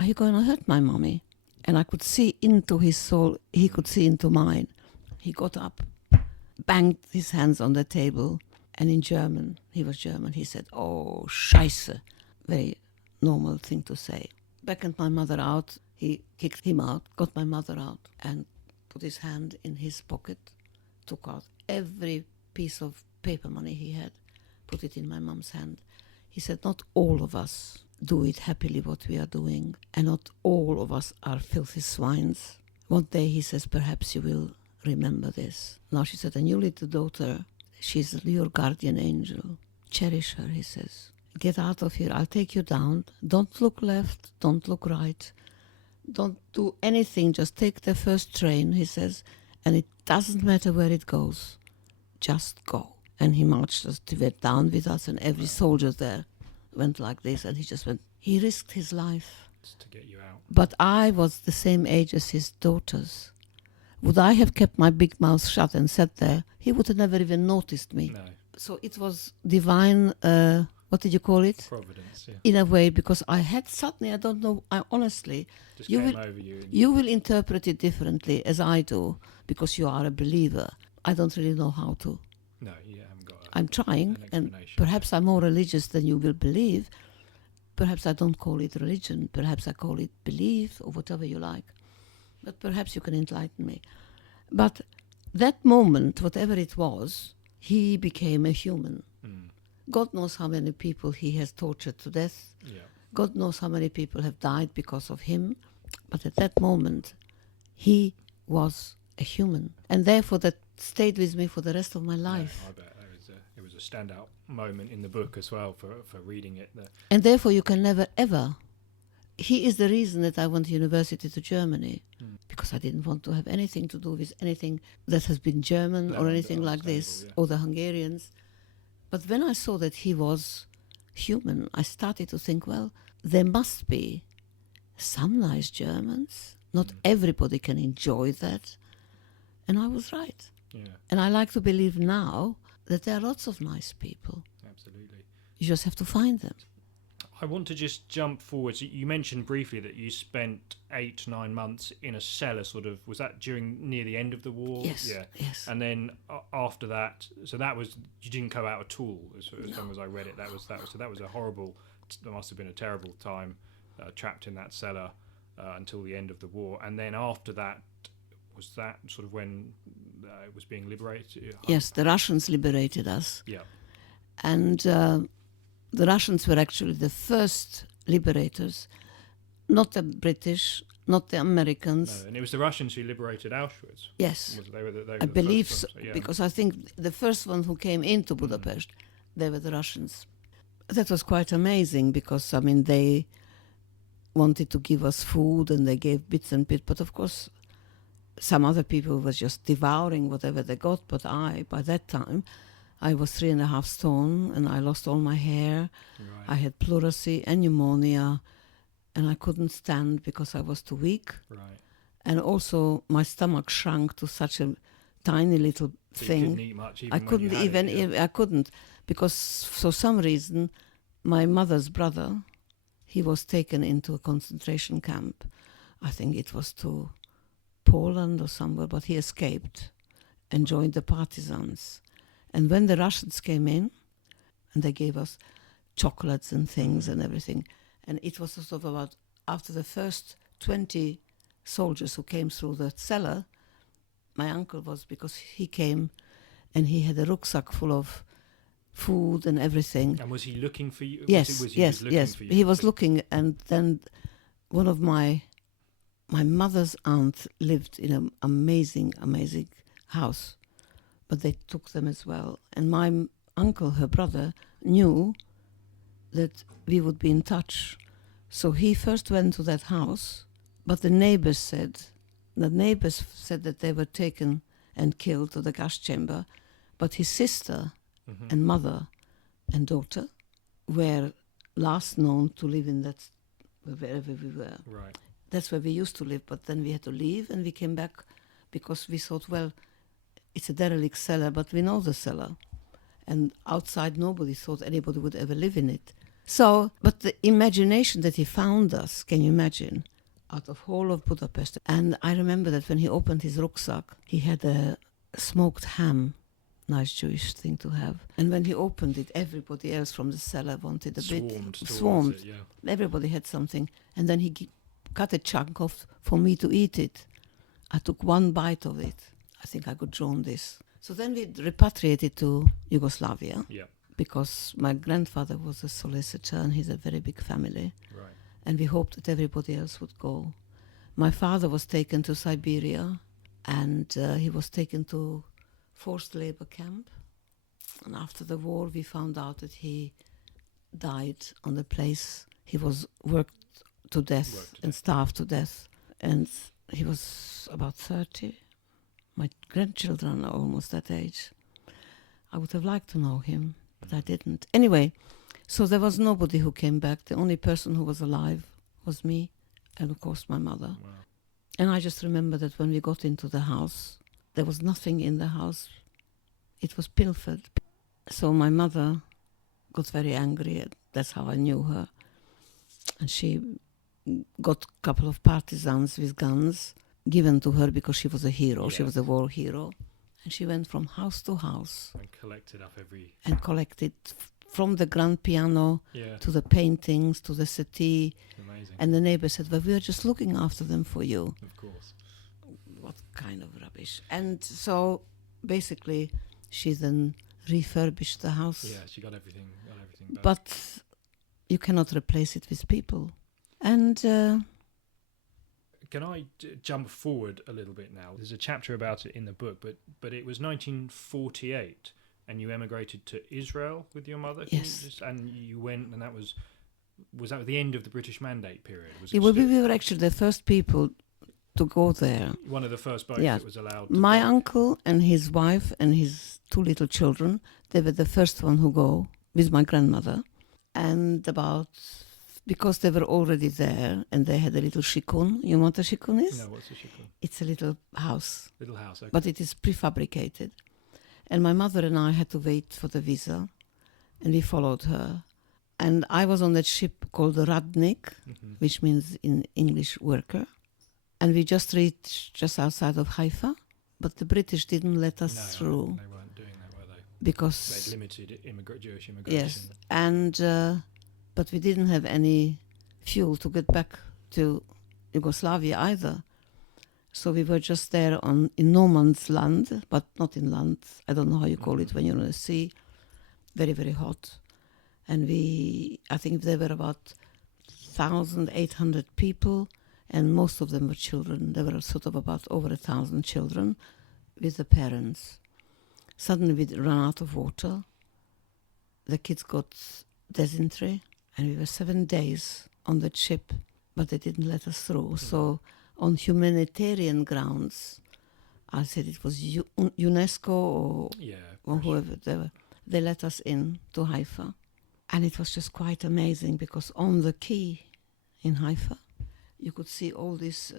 are you going to hurt my mommy? And I could see into his soul. He could see into mine. He got up, banged his hands on the table, and in German, he was German, he said, oh, Scheiße. Very normal thing to say. Beckoned my mother out. He kicked him out, got my mother out, and put his hand in his pocket, took out every piece of paper money he had, put it in my mum's hand. He said, not all of us do it happily what we are doing, and not all of us are filthy swines. One day he says, perhaps you will remember this. Now she said, and you little daughter, she's your guardian angel. Cherish her, he says. Get out of here, I'll take you down. Don't look left, don't look right. Don't do anything, just take the first train, he says, and it doesn't matter where it goes. Just go. And he marched us, he went down with us, and every soldier there went like this, and he just went. He risked his life. Just to get you out. But I was the same age as his daughters. Would I have kept my big mouth shut and sat there, he would have never even noticed me. No. So it was divine, what did you call it? Providence, yeah. In a way, because I had suddenly, I don't know, I honestly, Just you came will, over you. you will interpret it differently as I do, because you are a believer. I don't really know how to. No, you haven't got I'm trying, an and explanation. perhaps I'm more religious than you will believe. Perhaps I don't call it religion. Perhaps I call it belief, or whatever you like. But perhaps you can enlighten me. But that moment, whatever it was, he became a human. Mm. God knows how many people he has tortured to death. Yeah. God knows how many people have died because of him. But at that moment, he was a human. And therefore that stayed with me for the rest of my life. Yeah, I bet it was a standout moment in the book as well for reading it. And therefore you can never ever. He is the reason that I went to university to Germany, because I didn't want to have anything to do with anything that has been German No, or anything like this, understandable, or the Hungarians. But when I saw that he was human, I started to think, well, there must be some nice Germans. Not everybody can enjoy that. And I was right. Yeah, And I like to believe now that there are lots of nice people. absolutely. You just have to find them. I want to just jump forward. So you mentioned briefly that you spent 8-9 months in a cellar, sort of. Was that near the end of the war? Yes, Yeah. yes. And then after that, so that was, you didn't go out at all. As long as I read it, that was a horrible. That must have been a terrible time, trapped in that cellar until the end of the war. And then after that, was that sort of when it was being liberated? Yes, the Russians liberated us. Yeah. And the Russians were actually the first liberators, not the British, not the Americans. No, and it was the Russians who liberated Auschwitz. Yes, They were I the believe first so, ones, yeah. because I think the first one who came into Budapest, they were the Russians. That was quite amazing because, I mean, they wanted to give us food and they gave bits and bits, but of course some other people were just devouring whatever they got, but by that time, I was 3.5 stone and I lost all my hair. Right. I had pleurisy and pneumonia, and I couldn't stand because I was too weak. Right. And also my stomach shrunk to such a tiny little So you thing. couldn't eat much even I when couldn't you had even, it, yeah. I couldn't, because for some reason, my mother's brother, he was taken into a concentration camp. I think it was to Poland or somewhere, but he escaped and joined the partisans. And when the Russians came in, and they gave us chocolates and things and everything, and it was sort of about after the first 20 soldiers who came through the cellar, my uncle was, because he came and he had a rucksack full of food and everything. And was he looking for you? Yes, Was he yes, looking yes. for you? He was looking, and then one of my mother's aunt lived in an amazing house, but they took them as well. And my uncle, her brother, knew that we would be in touch. So he first went to that house, but the neighbors said that they were taken and killed to the gas chamber, but his sister and mother and daughter were last known to live in that, wherever we were. Right. That's where we used to live, but then we had to leave and we came back because we thought, well, it's a derelict cellar, but we know the cellar. And outside, nobody thought anybody would ever live in it. So, but the imagination that he found us, can you imagine? Out of whole of Budapest. And I remember that when he opened his rucksack, he had a smoked ham, nice Jewish thing to have. And when he opened it, everybody else from the cellar wanted a bit. Swarmed. It, yeah. Everybody had something. And then he cut a chunk off for me to eat it. I took one bite of it. I think I got jaundice. So then we repatriated to Yugoslavia Yeah. because my grandfather was a solicitor and he's a very big family. Right. And we hoped that everybody else would go. My father was taken to Siberia and he was taken to forced labor camp. And after the war, we found out that he died on the place. He was worked to death and starved to death. And he was about 30. My grandchildren are almost that age. I would have liked to know him, but I didn't. Anyway, so there was nobody who came back. The only person who was alive was me and, of course, my mother. Wow. And I just remember that when we got into the house, there was nothing in the house. It was pilfered. So my mother got very angry. That's how I knew her. And she got a couple of partisans with guns given to her because she was a hero. Yes. She was a war hero. And she went from house to house And collected up every... and collected from the grand piano Yeah. to the paintings, to the settee. Amazing. And the neighbor said, well, we are just looking after them for you. Of course. What kind of rubbish. And so basically she then refurbished the house. Yeah, she got everything back. But you cannot replace it with people. And Can I jump forward a little bit now? There's a chapter about it in the book, but it was 1948 and you emigrated to Israel with your mother? Can you Yes. and you went, and that was that the end of the British Mandate period? Was it it will be, still we were actually the first people to go there. one of the first boats Yeah. that was allowed to My dock? uncle and his wife and his two little children, they were the first one who go with my grandmother. And because they were already there and they had a little shikun. You know what a shikun is? No, what's the shikun? It's a little house, Little house, okay. but it is prefabricated. And my mother and I had to wait for the visa and we followed her. And I was on that ship called the Radnik, Mhm. which means in English worker. And we just reached just outside of Haifa, but the British didn't let us No, through they weren't doing that, were they? because They'd limited Jewish immigration. yes, and but we didn't have any fuel to get back to Yugoslavia either. So we were just there in no man's land, but not in land. I don't know how you call it when you're on the sea. Very, very hot. And I think there were about 1,800 people, and most of them were children. There were sort of about over 1,000 children with the parents. Suddenly we ran out of water. The kids got dysentery, and we were 7 days on that ship, but they didn't let us through. So on humanitarian grounds, I said it was UNESCO or whoever they let us in to Haifa. And it was just quite amazing because on the quay in Haifa, you could see all these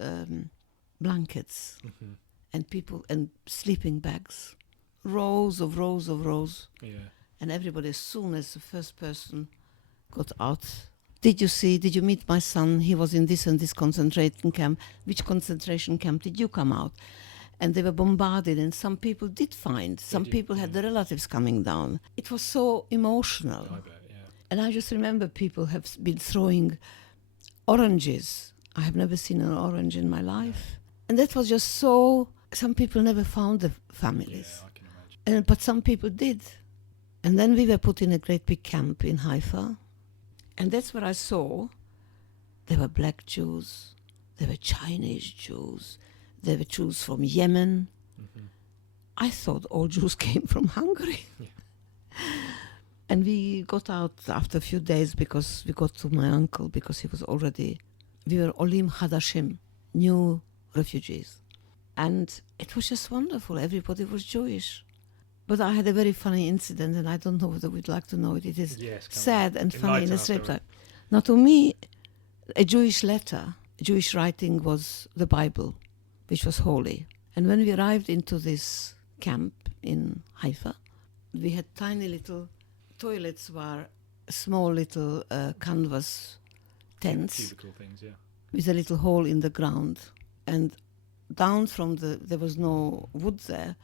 blankets Mhm. and people and sleeping bags, rows of rows of rows. Yeah. And everybody, as soon as the first person got out, did you meet my son? He was in this and this concentration camp. Which concentration camp did you come out? And they were bombarded, and some people did find. Some did, people had the relatives coming down. It was so emotional. I bet, yeah. And I just remember people have been throwing oranges. I have never seen an orange in my life. And that was just so... Some people never found the families. Yeah, I can imagine. But some people did. And then we were put in a great big camp in Haifa. And that's where I saw there were black Jews, there were Chinese Jews, there were Jews from Yemen. Mhm. I thought all Jews came from Hungary. Yeah. And we got out after a few days because we got to my uncle because he was already... We were Olim Hadashim, new refugees. And it was just wonderful. Everybody was Jewish. But I had a very funny incident, and I don't know whether we'd like to know it. It is Yes, come sad on. and funny Enlighten in the us, same Dorit. time. Now, to me, a Jewish letter, Jewish writing was the Bible, which was holy. And when we arrived into this camp in Haifa, we had tiny little toilets were small little canvas tents Cubicle things, yeah. with a little hole in the ground. And down from there was no wood there,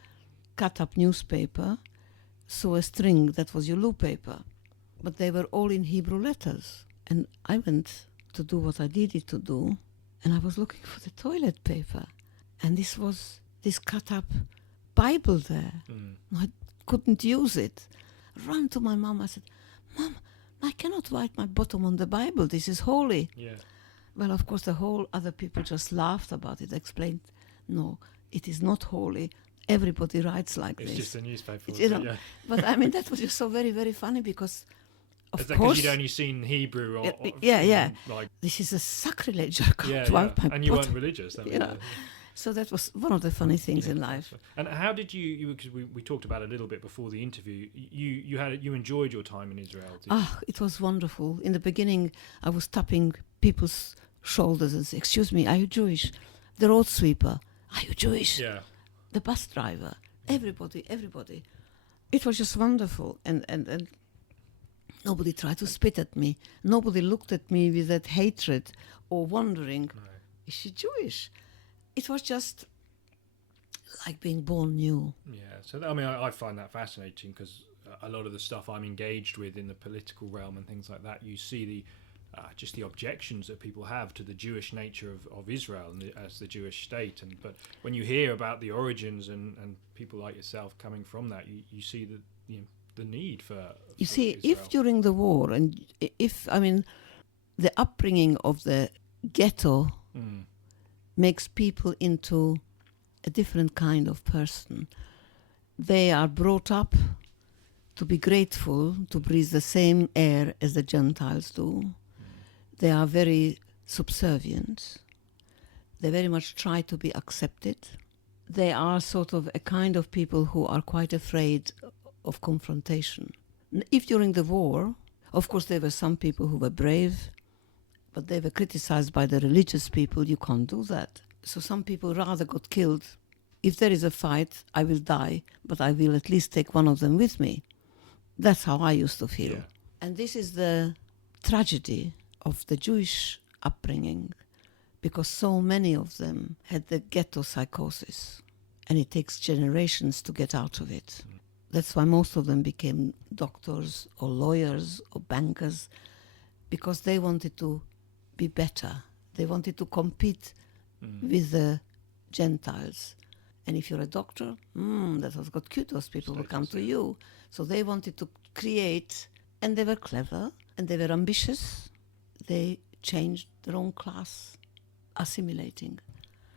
cut up newspaper, so a string that was Yulu paper. But they were all in Hebrew letters. And I went to do what I needed to do, and I was looking for the toilet paper. And this was this cut up Bible there. I couldn't use it. Ran to my mom. I said, Mom, I cannot write my bottom on the Bible. This is holy. Yeah. Well, of course, the whole other people just laughed about it, explained, no, it is not holy. Everybody writes like It's this. just a newspaper. You know, Yeah. but I mean, that was just so very, very funny because, of Is that course, because you'd only seen Hebrew or yeah. like this is a sacrilege. I can't yeah, write my and you weren't bottom. religious. That was, You know. So that was one of the funny things in life. And how did you because we talked about it a little bit before the interview, you enjoyed your time in Israel, did you? It was wonderful. In the beginning, I was tapping people's shoulders and say, excuse me, are you Jewish? The road sweeper, are you Jewish? Yeah. The bus driver, everybody. It was just wonderful. And nobody tried to spit at me. Nobody looked at me with that hatred or wondering, is she Jewish? It was just like being born new. Yeah, so I mean, I find that fascinating because a lot of the stuff I'm engaged with in the political realm and things like that, you see the just the objections that people have to the Jewish nature of Israel and as the Jewish state. But when you hear about the origins and people like yourself coming from that, you see the need for You see, Israel. if during the war and if the upbringing of the ghetto makes people into a different kind of person. They are brought up to be grateful, to breathe the same air as the Gentiles do. They are very subservient. They very much try to be accepted. They are sort of a kind of people who are quite afraid of confrontation. If during the war, of course there were some people who were brave, but they were criticized by the religious people. You can't do that. So some people rather got killed. If there is a fight, I will die, but I will at least take one of them with me. That's how I used to feel. Yeah. And this is the tragedy of the Jewish upbringing, because so many of them had the ghetto psychosis, and it takes generations to get out of it. That's why most of them became doctors or lawyers or bankers, because they wanted to be better. They wanted to compete with the Gentiles. And if you're a doctor, that has got cute, those people will come to you. So they wanted to create, and they were clever, and they were ambitious. They changed their own class, assimilating.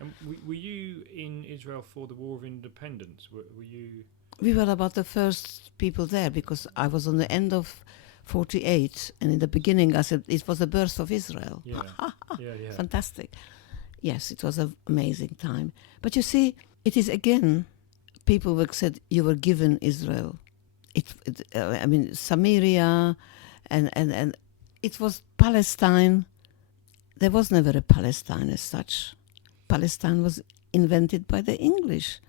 And were you in Israel for the War of Independence? Were you... We were about the first people there, because I was on the end of 48, and in the beginning I said it was the birth of Israel. Yeah, yeah. Fantastic. Yes, it was an amazing time. But you see, it is again, people were said you were given Israel. Samaria, and it was Palestine. There was never a Palestine as such. Palestine was invented by the English,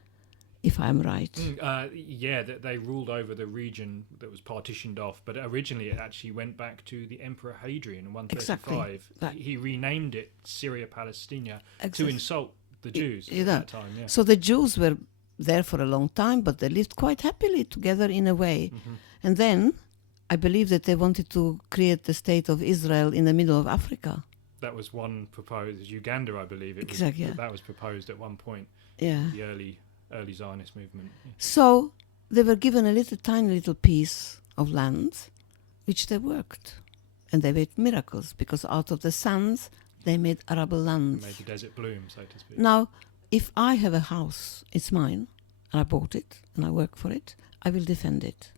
if I'm right. They ruled over the region that was partitioned off, but originally it actually went back to the Emperor Hadrian in 135. Exactly. He renamed it Syria Palestina Exactly. to insult the Jews You at know. that time. Yeah. So the Jews were there for a long time, but they lived quite happily together in a way. Mm-hmm. And then I believe that they wanted to create the state of Israel in the middle of Africa. That was one proposed, Uganda, I believe. Exactly, yeah. That was proposed at one point. Yeah. The early Zionist movement. Yeah. So they were given a tiny little piece of land, which they worked. And they made miracles, because out of the sands, they made arable land. Made the desert bloom, so to speak. Now, if I have a house, it's mine, and I bought it, and I work for it, I will defend it.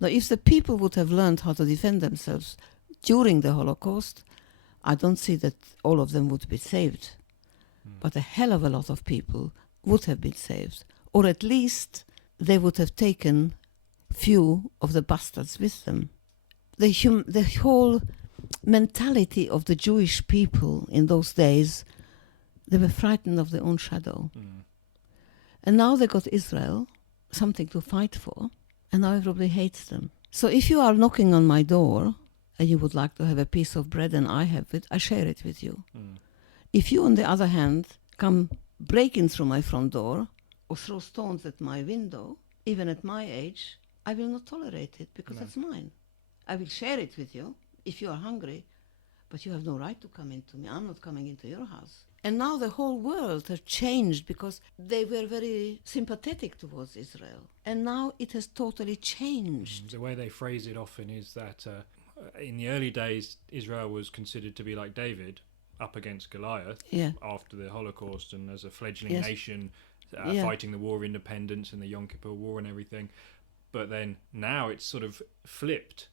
Now, if the people would have learned how to defend themselves during the Holocaust, I don't see that all of them would be saved. But a hell of a lot of people would have been saved. Or at least they would have taken few of the bastards with them. The whole mentality of the Jewish people in those days, they were frightened of their own shadow. And now they got Israel, something to fight for, and now everybody hates them. So if you are knocking on my door and you would like to have a piece of bread and I have it, I share it with you. If you, on the other hand, come breaking through my front door or throw stones at my window, even at my age, I will not tolerate it, because it's mine. I will share it with you if you are hungry, but you have no right to come into me. I'm not coming into your house. And now the whole world has changed because they were very sympathetic towards Israel. And now it has totally changed. The way they phrase it often is that in the early days, Israel was considered to be like David up against Goliath after the Holocaust and as a fledgling nation fighting the War of Independence and the Yom Kippur War and everything. But then now it's sort of flipped.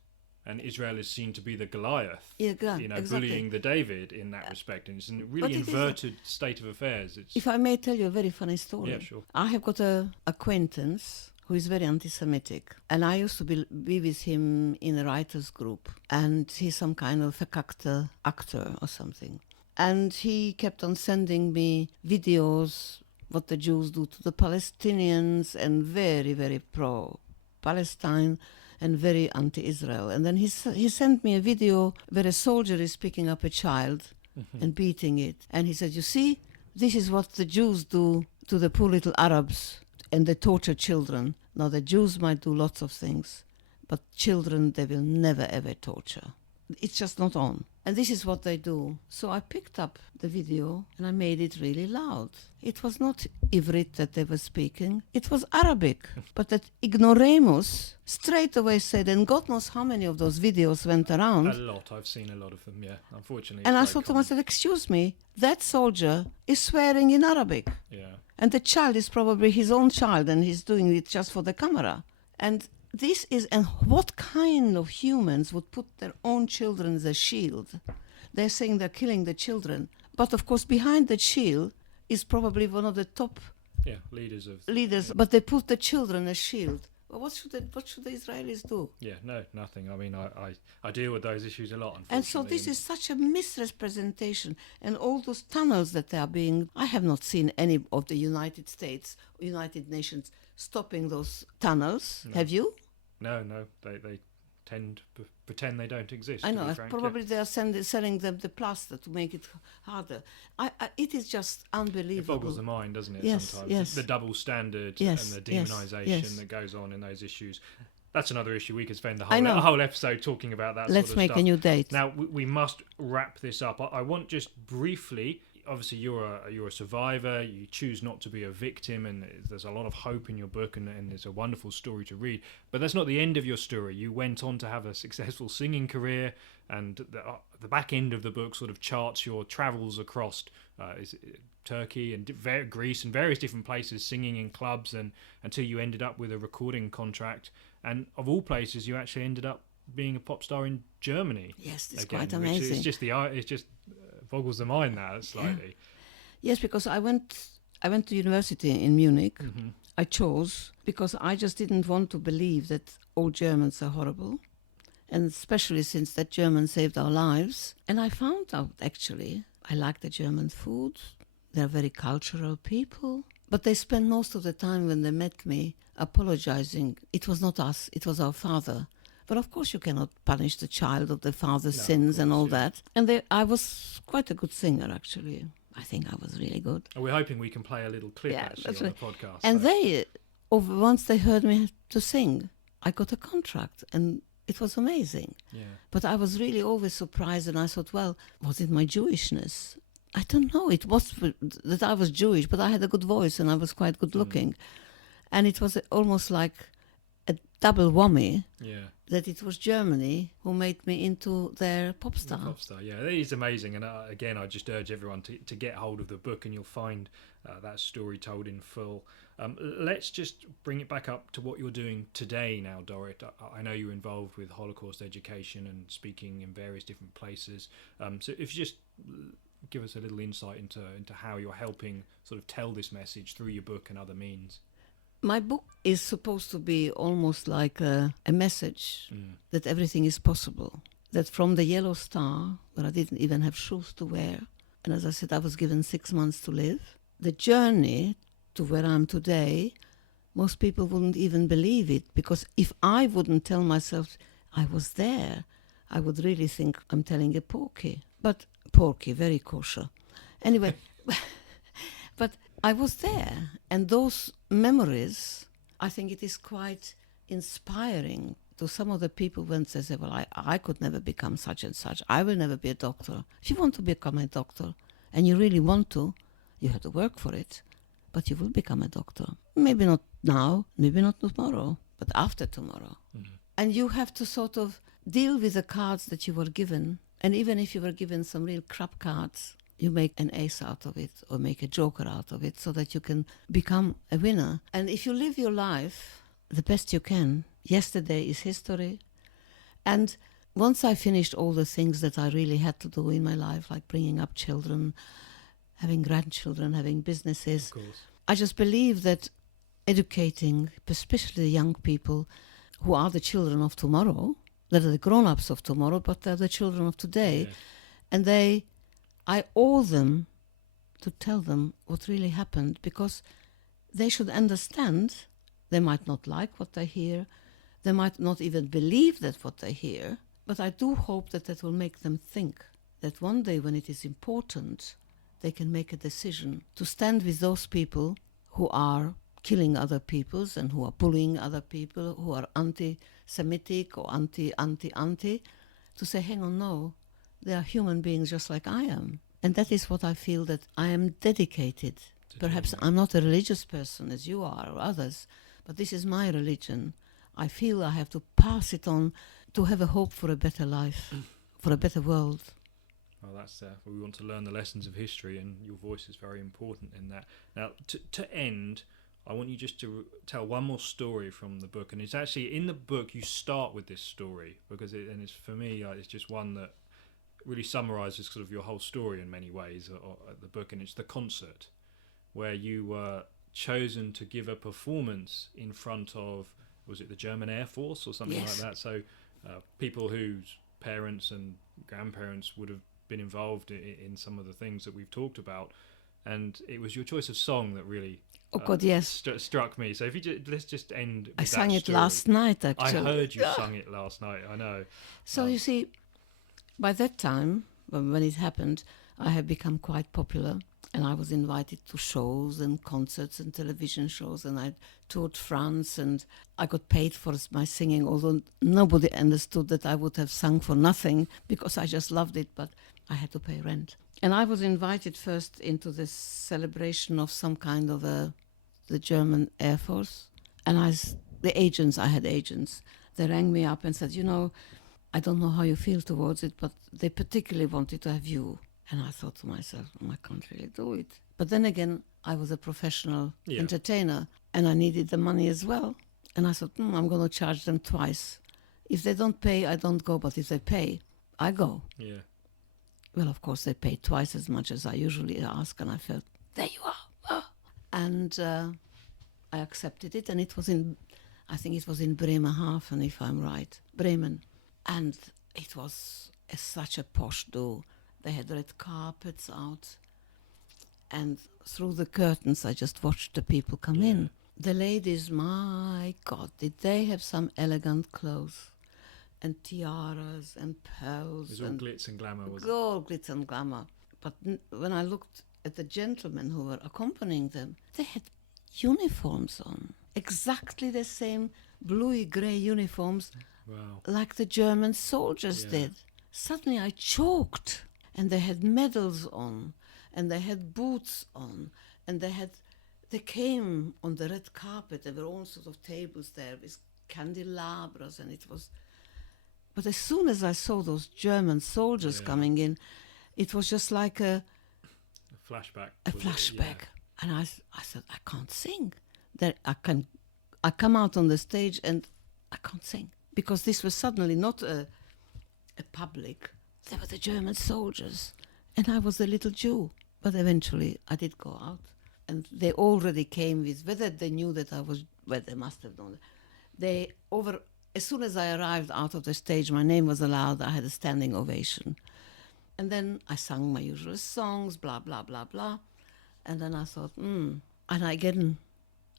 And Israel is seen to be the Goliath, exactly. bullying the David in that respect. And it's a really inverted state of affairs. If I may tell you a very funny story. Yeah, sure. I have got an acquaintance who is very anti-Semitic. And I used to be with him in a writers group. And he's some kind of a actor or something. And he kept on sending me videos, what the Jews do to the Palestinians, and very, very pro-Palestine, and very anti-Israel. And then he sent me a video where a soldier is picking up a child and beating it. And he said, you see, this is what the Jews do to the poor little Arabs, and they torture children. Now, the Jews might do lots of things, but children, they will never, ever torture. It's just not on. And this is what they do. So I picked up the video and I made it really loud. It was not Ivrit that they were speaking. It was Arabic. But that ignoramus straight away said, and God knows how many of those videos went around. A lot. I've seen a lot of them, yeah, unfortunately. And I thought to myself, excuse me, that soldier is swearing in Arabic. Yeah. And the child is probably his own child and he's doing it just for the camera. And this is, and what kind of humans would put their own children as a shield? They're saying they're killing the children. But of course, behind that shield is probably one of the top leaders. But they put the children as shield. Well, what should the Israelis do? Yeah, no, nothing. I mean, I deal with those issues a lot, unfortunately. And so this is such a misrepresentation. And all those tunnels that are being... I have not seen any of the United States, United Nations, stopping those tunnels. No. Have you? No, they tend to pretend they don't exist. I know, probably they are selling them the plaster to make it harder. It is just unbelievable. It boggles the mind, doesn't it, yes, sometimes? Yes. The double standard and the demonisation that goes on in those issues. That's another issue. We could spend a whole episode talking about that Let's sort of make stuff. a new date. Now, we must wrap this up. I want just briefly... Obviously, you're a survivor. You choose not to be a victim, and there's a lot of hope in your book, and it's a wonderful story to read. But that's not the end of your story. You went on to have a successful singing career, and the back end of the book sort of charts your travels across Turkey and Greece and various different places, singing in clubs, and until you ended up with a recording contract. And of all places, you actually ended up being a pop star in Germany. Yes, it's quite amazing. It's just boggles the mind now slightly. Yes, because I went to university in Munich. Mm-hmm. I chose because I just didn't want to believe that all Germans are horrible, and especially since that German saved our lives. And I found out, actually, I like the German food. They're very cultural people, but they spend most of the time when they met me apologizing. It was not us, it was our father. But of course you cannot punish the child of the father's sins and all that. And I was quite a good singer, actually. I think I was really good. And we're hoping we can play a little clip actually on the podcast. And once they heard me to sing, I got a contract and it was amazing. Yeah. But I was really always surprised, and I thought, well, was it my Jewishness? I don't know. It was that I was Jewish, but I had a good voice and I was quite good looking. And it was almost like a double whammy. Yeah. That it was Germany who made me into their pop star. Pop star, yeah, it is amazing. And again, I just urge everyone to get hold of the book, and you'll find that story told in full. Let's just bring it back up to what you're doing today now, Dorit. I know you're involved with Holocaust education and speaking in various different places. So if you just give us a little insight into how you're helping sort of tell this message through your book and other means. My book is supposed to be almost like a message that everything is possible. That from the Yellow Star, where I didn't even have shoes to wear, and as I said, I was given 6 months to live, the journey to where I'm today, most people wouldn't even believe it, because if I wouldn't tell myself I was there, I would really think I'm telling a porky. But porky, very kosher. Anyway, but I was there, and those memories, I think it is quite inspiring to some of the people when they say, well, I could never become such and such. I will never be a doctor. If you want to become a doctor and you really want to, you have to work for it. But you will become a doctor. Maybe not now, maybe not tomorrow, but after tomorrow. Mm-hmm. And you have to sort of deal with the cards that you were given. And even if you were given some real crap cards, you make an ace out of it or make a joker out of it so that you can become a winner. And if you live your life the best you can, yesterday is history. And once I finished all the things that I really had to do in my life, like bringing up children, having grandchildren, having businesses, I just believe that educating, especially the young people who are the children of tomorrow, that are the grown-ups of tomorrow, but they're the children of today, and I owe them to tell them what really happened, because they should understand. They might not like what they hear. They might not even believe that what they hear. But I do hope that that will make them think that one day when it is important, they can make a decision to stand with those people who are killing other peoples and who are bullying other people, who are anti-Semitic or anti, to say, hang on, no, they are human beings just like I am. And that is what I feel that I am dedicated. Perhaps I'm not a religious person as you are or others, but this is my religion. I feel I have to pass it on to have a hope for a better life, for a better world. Well, that's we want to learn the lessons of history, and your voice is very important in that. Now, to end, I want you just to tell one more story from the book, and it's actually in the book you start with this story because it's for me it's just one that really summarises sort of your whole story in many ways. The book, and it's the concert where you were chosen to give a performance in front of, was it the German Air Force or something like that? So people whose parents and grandparents would have been involved in some of the things that we've talked about, and it was your choice of song that really struck me. So if you let's just end with I sang that it story. last night, actually. I heard you sung it last night, I know. So you see, by that time, when it happened, I had become quite popular, and I was invited to shows and concerts and television shows, and I toured France, and I got paid for my singing, although nobody understood that I would have sung for nothing because I just loved it, but I had to pay rent. And I was invited first into this celebration of some kind of the German Air Force, and I had agents, they rang me up and said, I don't know how you feel towards it, but they particularly wanted to have you. And I thought to myself, I can't really do it. But then again, I was a professional entertainer, and I needed the money as well. And I thought, I'm going to charge them twice. If they don't pay, I don't go. But if they pay, I go. Yeah. Well, of course, they paid twice as much as I usually ask. And I felt, there you are. And I accepted it. And I think it was in Bremerhaven, if I'm right. Bremen. And it was such a posh do. They had red carpets out, and through the curtains I just watched the people come in. The ladies, my God, did they have some elegant clothes and tiaras and pearls. It was all glitz and glamour, was it? All glitz and glamour. But when I looked at the gentlemen who were accompanying them, they had uniforms on. Exactly the same bluey-grey uniforms like the German soldiers did. Suddenly I choked. And they had medals on, and they had boots on, and they came on the red carpet. There were all sorts of tables there with candelabras, and it was. But as soon as I saw those German soldiers coming in, it was just like a flashback. A flashback, and I said, I can't sing. I come out on the stage and I can't sing because this was suddenly not a public. They were the German soldiers, and I was a little Jew. But eventually I did go out, and they already came with, whether they knew that I was, well, they must have known. As soon as I arrived out of the stage, my name was allowed, I had a standing ovation. And then I sang my usual songs, blah, blah, blah, blah. And then I thought, and again,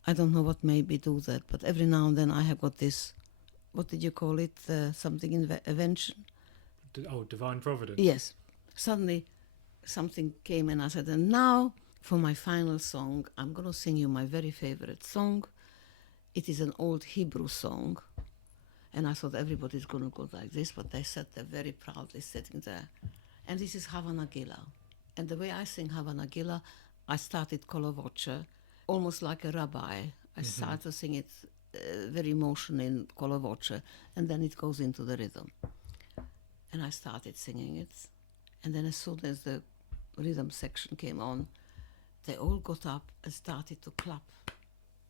I don't know what made me do that, but every now and then I have got this, what did you call it, something invention? Divine providence. Yes. Suddenly something came and I said, and now for my final song, I'm going to sing you my very favorite song. It is an old Hebrew song. And I thought everybody's going to go like this, but they sat there very proudly sitting there. And this is Havana Gila. And the way I sing Havana Gila, I started color voce, almost like a rabbi. I started to sing it very emotional in color voce, and then it goes into the rhythm. And I started singing it. And then as soon as the rhythm section came on, they all got up and started to clap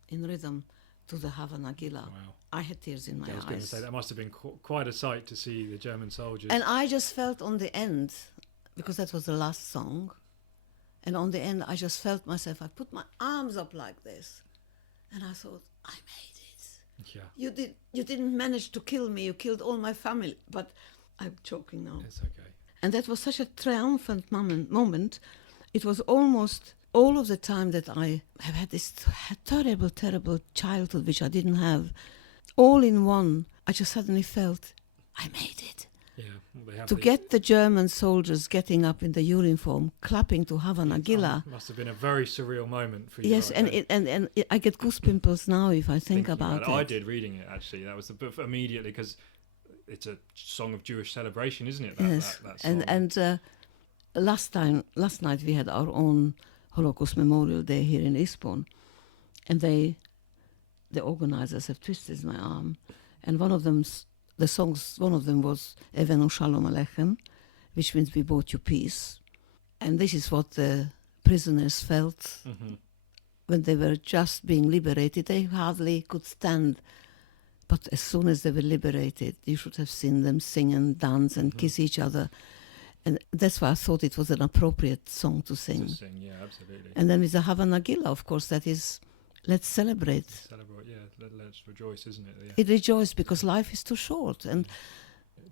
in rhythm to the Havana Gila. Wow. I had tears in my I was going to eyes. say that must have been quite a sight to see the German soldiers. And I just felt on the end, because that was the last song, and on the end I just felt myself, I put my arms up like this, and I thought, I made it. Yeah, You didn't manage to kill me, you killed all my family. But I'm joking now. it's okay. And that was such a triumphant moment. It was almost all of the time that I have had this terrible, terrible childhood, which I didn't have. All in one, I just suddenly felt, I made it. Yeah, well, they have To get the German soldiers getting up in the uniform, clapping to Havana Gila. Must have been a very surreal moment for you. Yes, right and then. I get goosebumps now if I think Thinking about it. I did reading it, actually. That was the book immediately, because it's a song of Jewish celebration, isn't it? Yes, that song. and last night we had our own Holocaust Memorial Day here in Eastbourne, and the organisers have twisted my arm, and one of them was Evenu Shalom Aleichem, which means we brought you peace, and this is what the prisoners felt when they were just being liberated. They hardly could stand. But as soon as they were liberated, you should have seen them sing and dance and kiss each other. And that's why I thought it was an appropriate song to sing. Yeah, absolutely. And then with the Havana Gila, of course, that is, let's celebrate. Let's rejoice, isn't it? Yeah. It rejoice because life is too short. And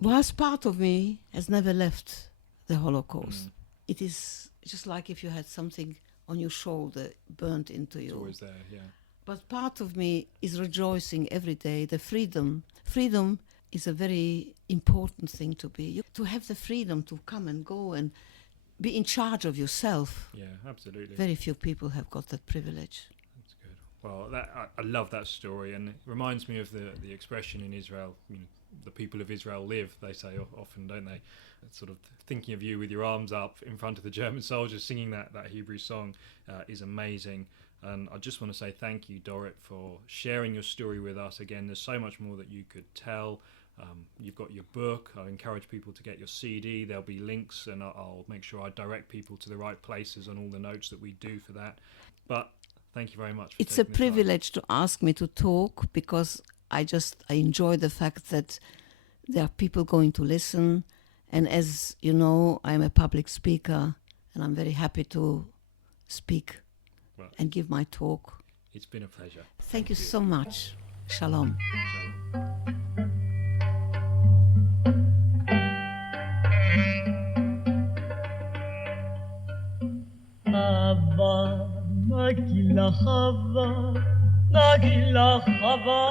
whilst part of me has never left the Holocaust, it is just like if you had something on your shoulder burnt into you. It's always there, yeah. But part of me is rejoicing every day. The freedom. Freedom is a very important thing to be. To have the freedom to come and go and be in charge of yourself. Yeah, absolutely. Very few people have got that privilege. That's good. Well, I love that story, and it reminds me of the expression in Israel, the people of Israel live, they say often, don't they? It's sort of thinking of you with your arms up in front of the German soldiers singing that Hebrew song is amazing. And I just want to say thank you, Dorit, for sharing your story with us. Again, there's so much more that you could tell. You've got your book. I encourage people to get your CD. There'll be links, and I'll make sure I direct people to the right places on all the notes that we do for that. But thank you very much for It's a taking the time. privilege to ask me to talk, because I enjoy the fact that there are people going to listen. And as you know, I'm a public speaker, and I'm very happy to speak and give my talk. It's been a pleasure. Thank you so much. Shalom. Hava, Nagila Hava, Nagila Hava,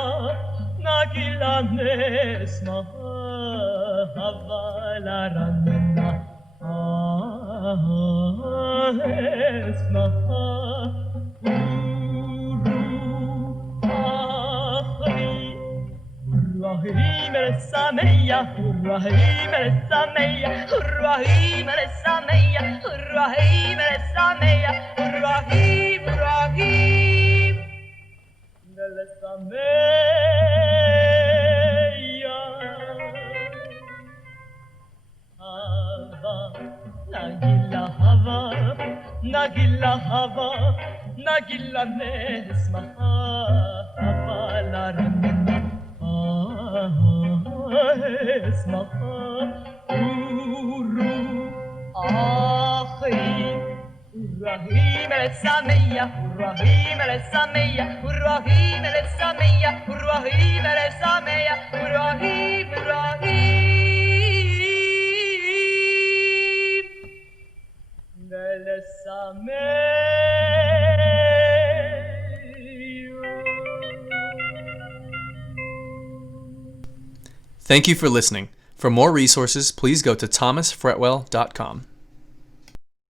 Nagila Nesma, Hava la Ranna, Esma, Uru, Ahri, Rahim el Sameya, Rahim el Sameya, Rahim el Sameya, Rahim el Sameya, Rahim, Rahim el Sameya. Hava, Nagila Hava, Nagila Nesma, Hava la Ranna, Esma, Uru, Achi, Rahim el Sameya, Rahim el Sameya, Rahim el Sameya, Rahim el Sameya, Rahim, Rahim el Sameya. Thank you for listening. For more resources, please go to thomasfretwell.com.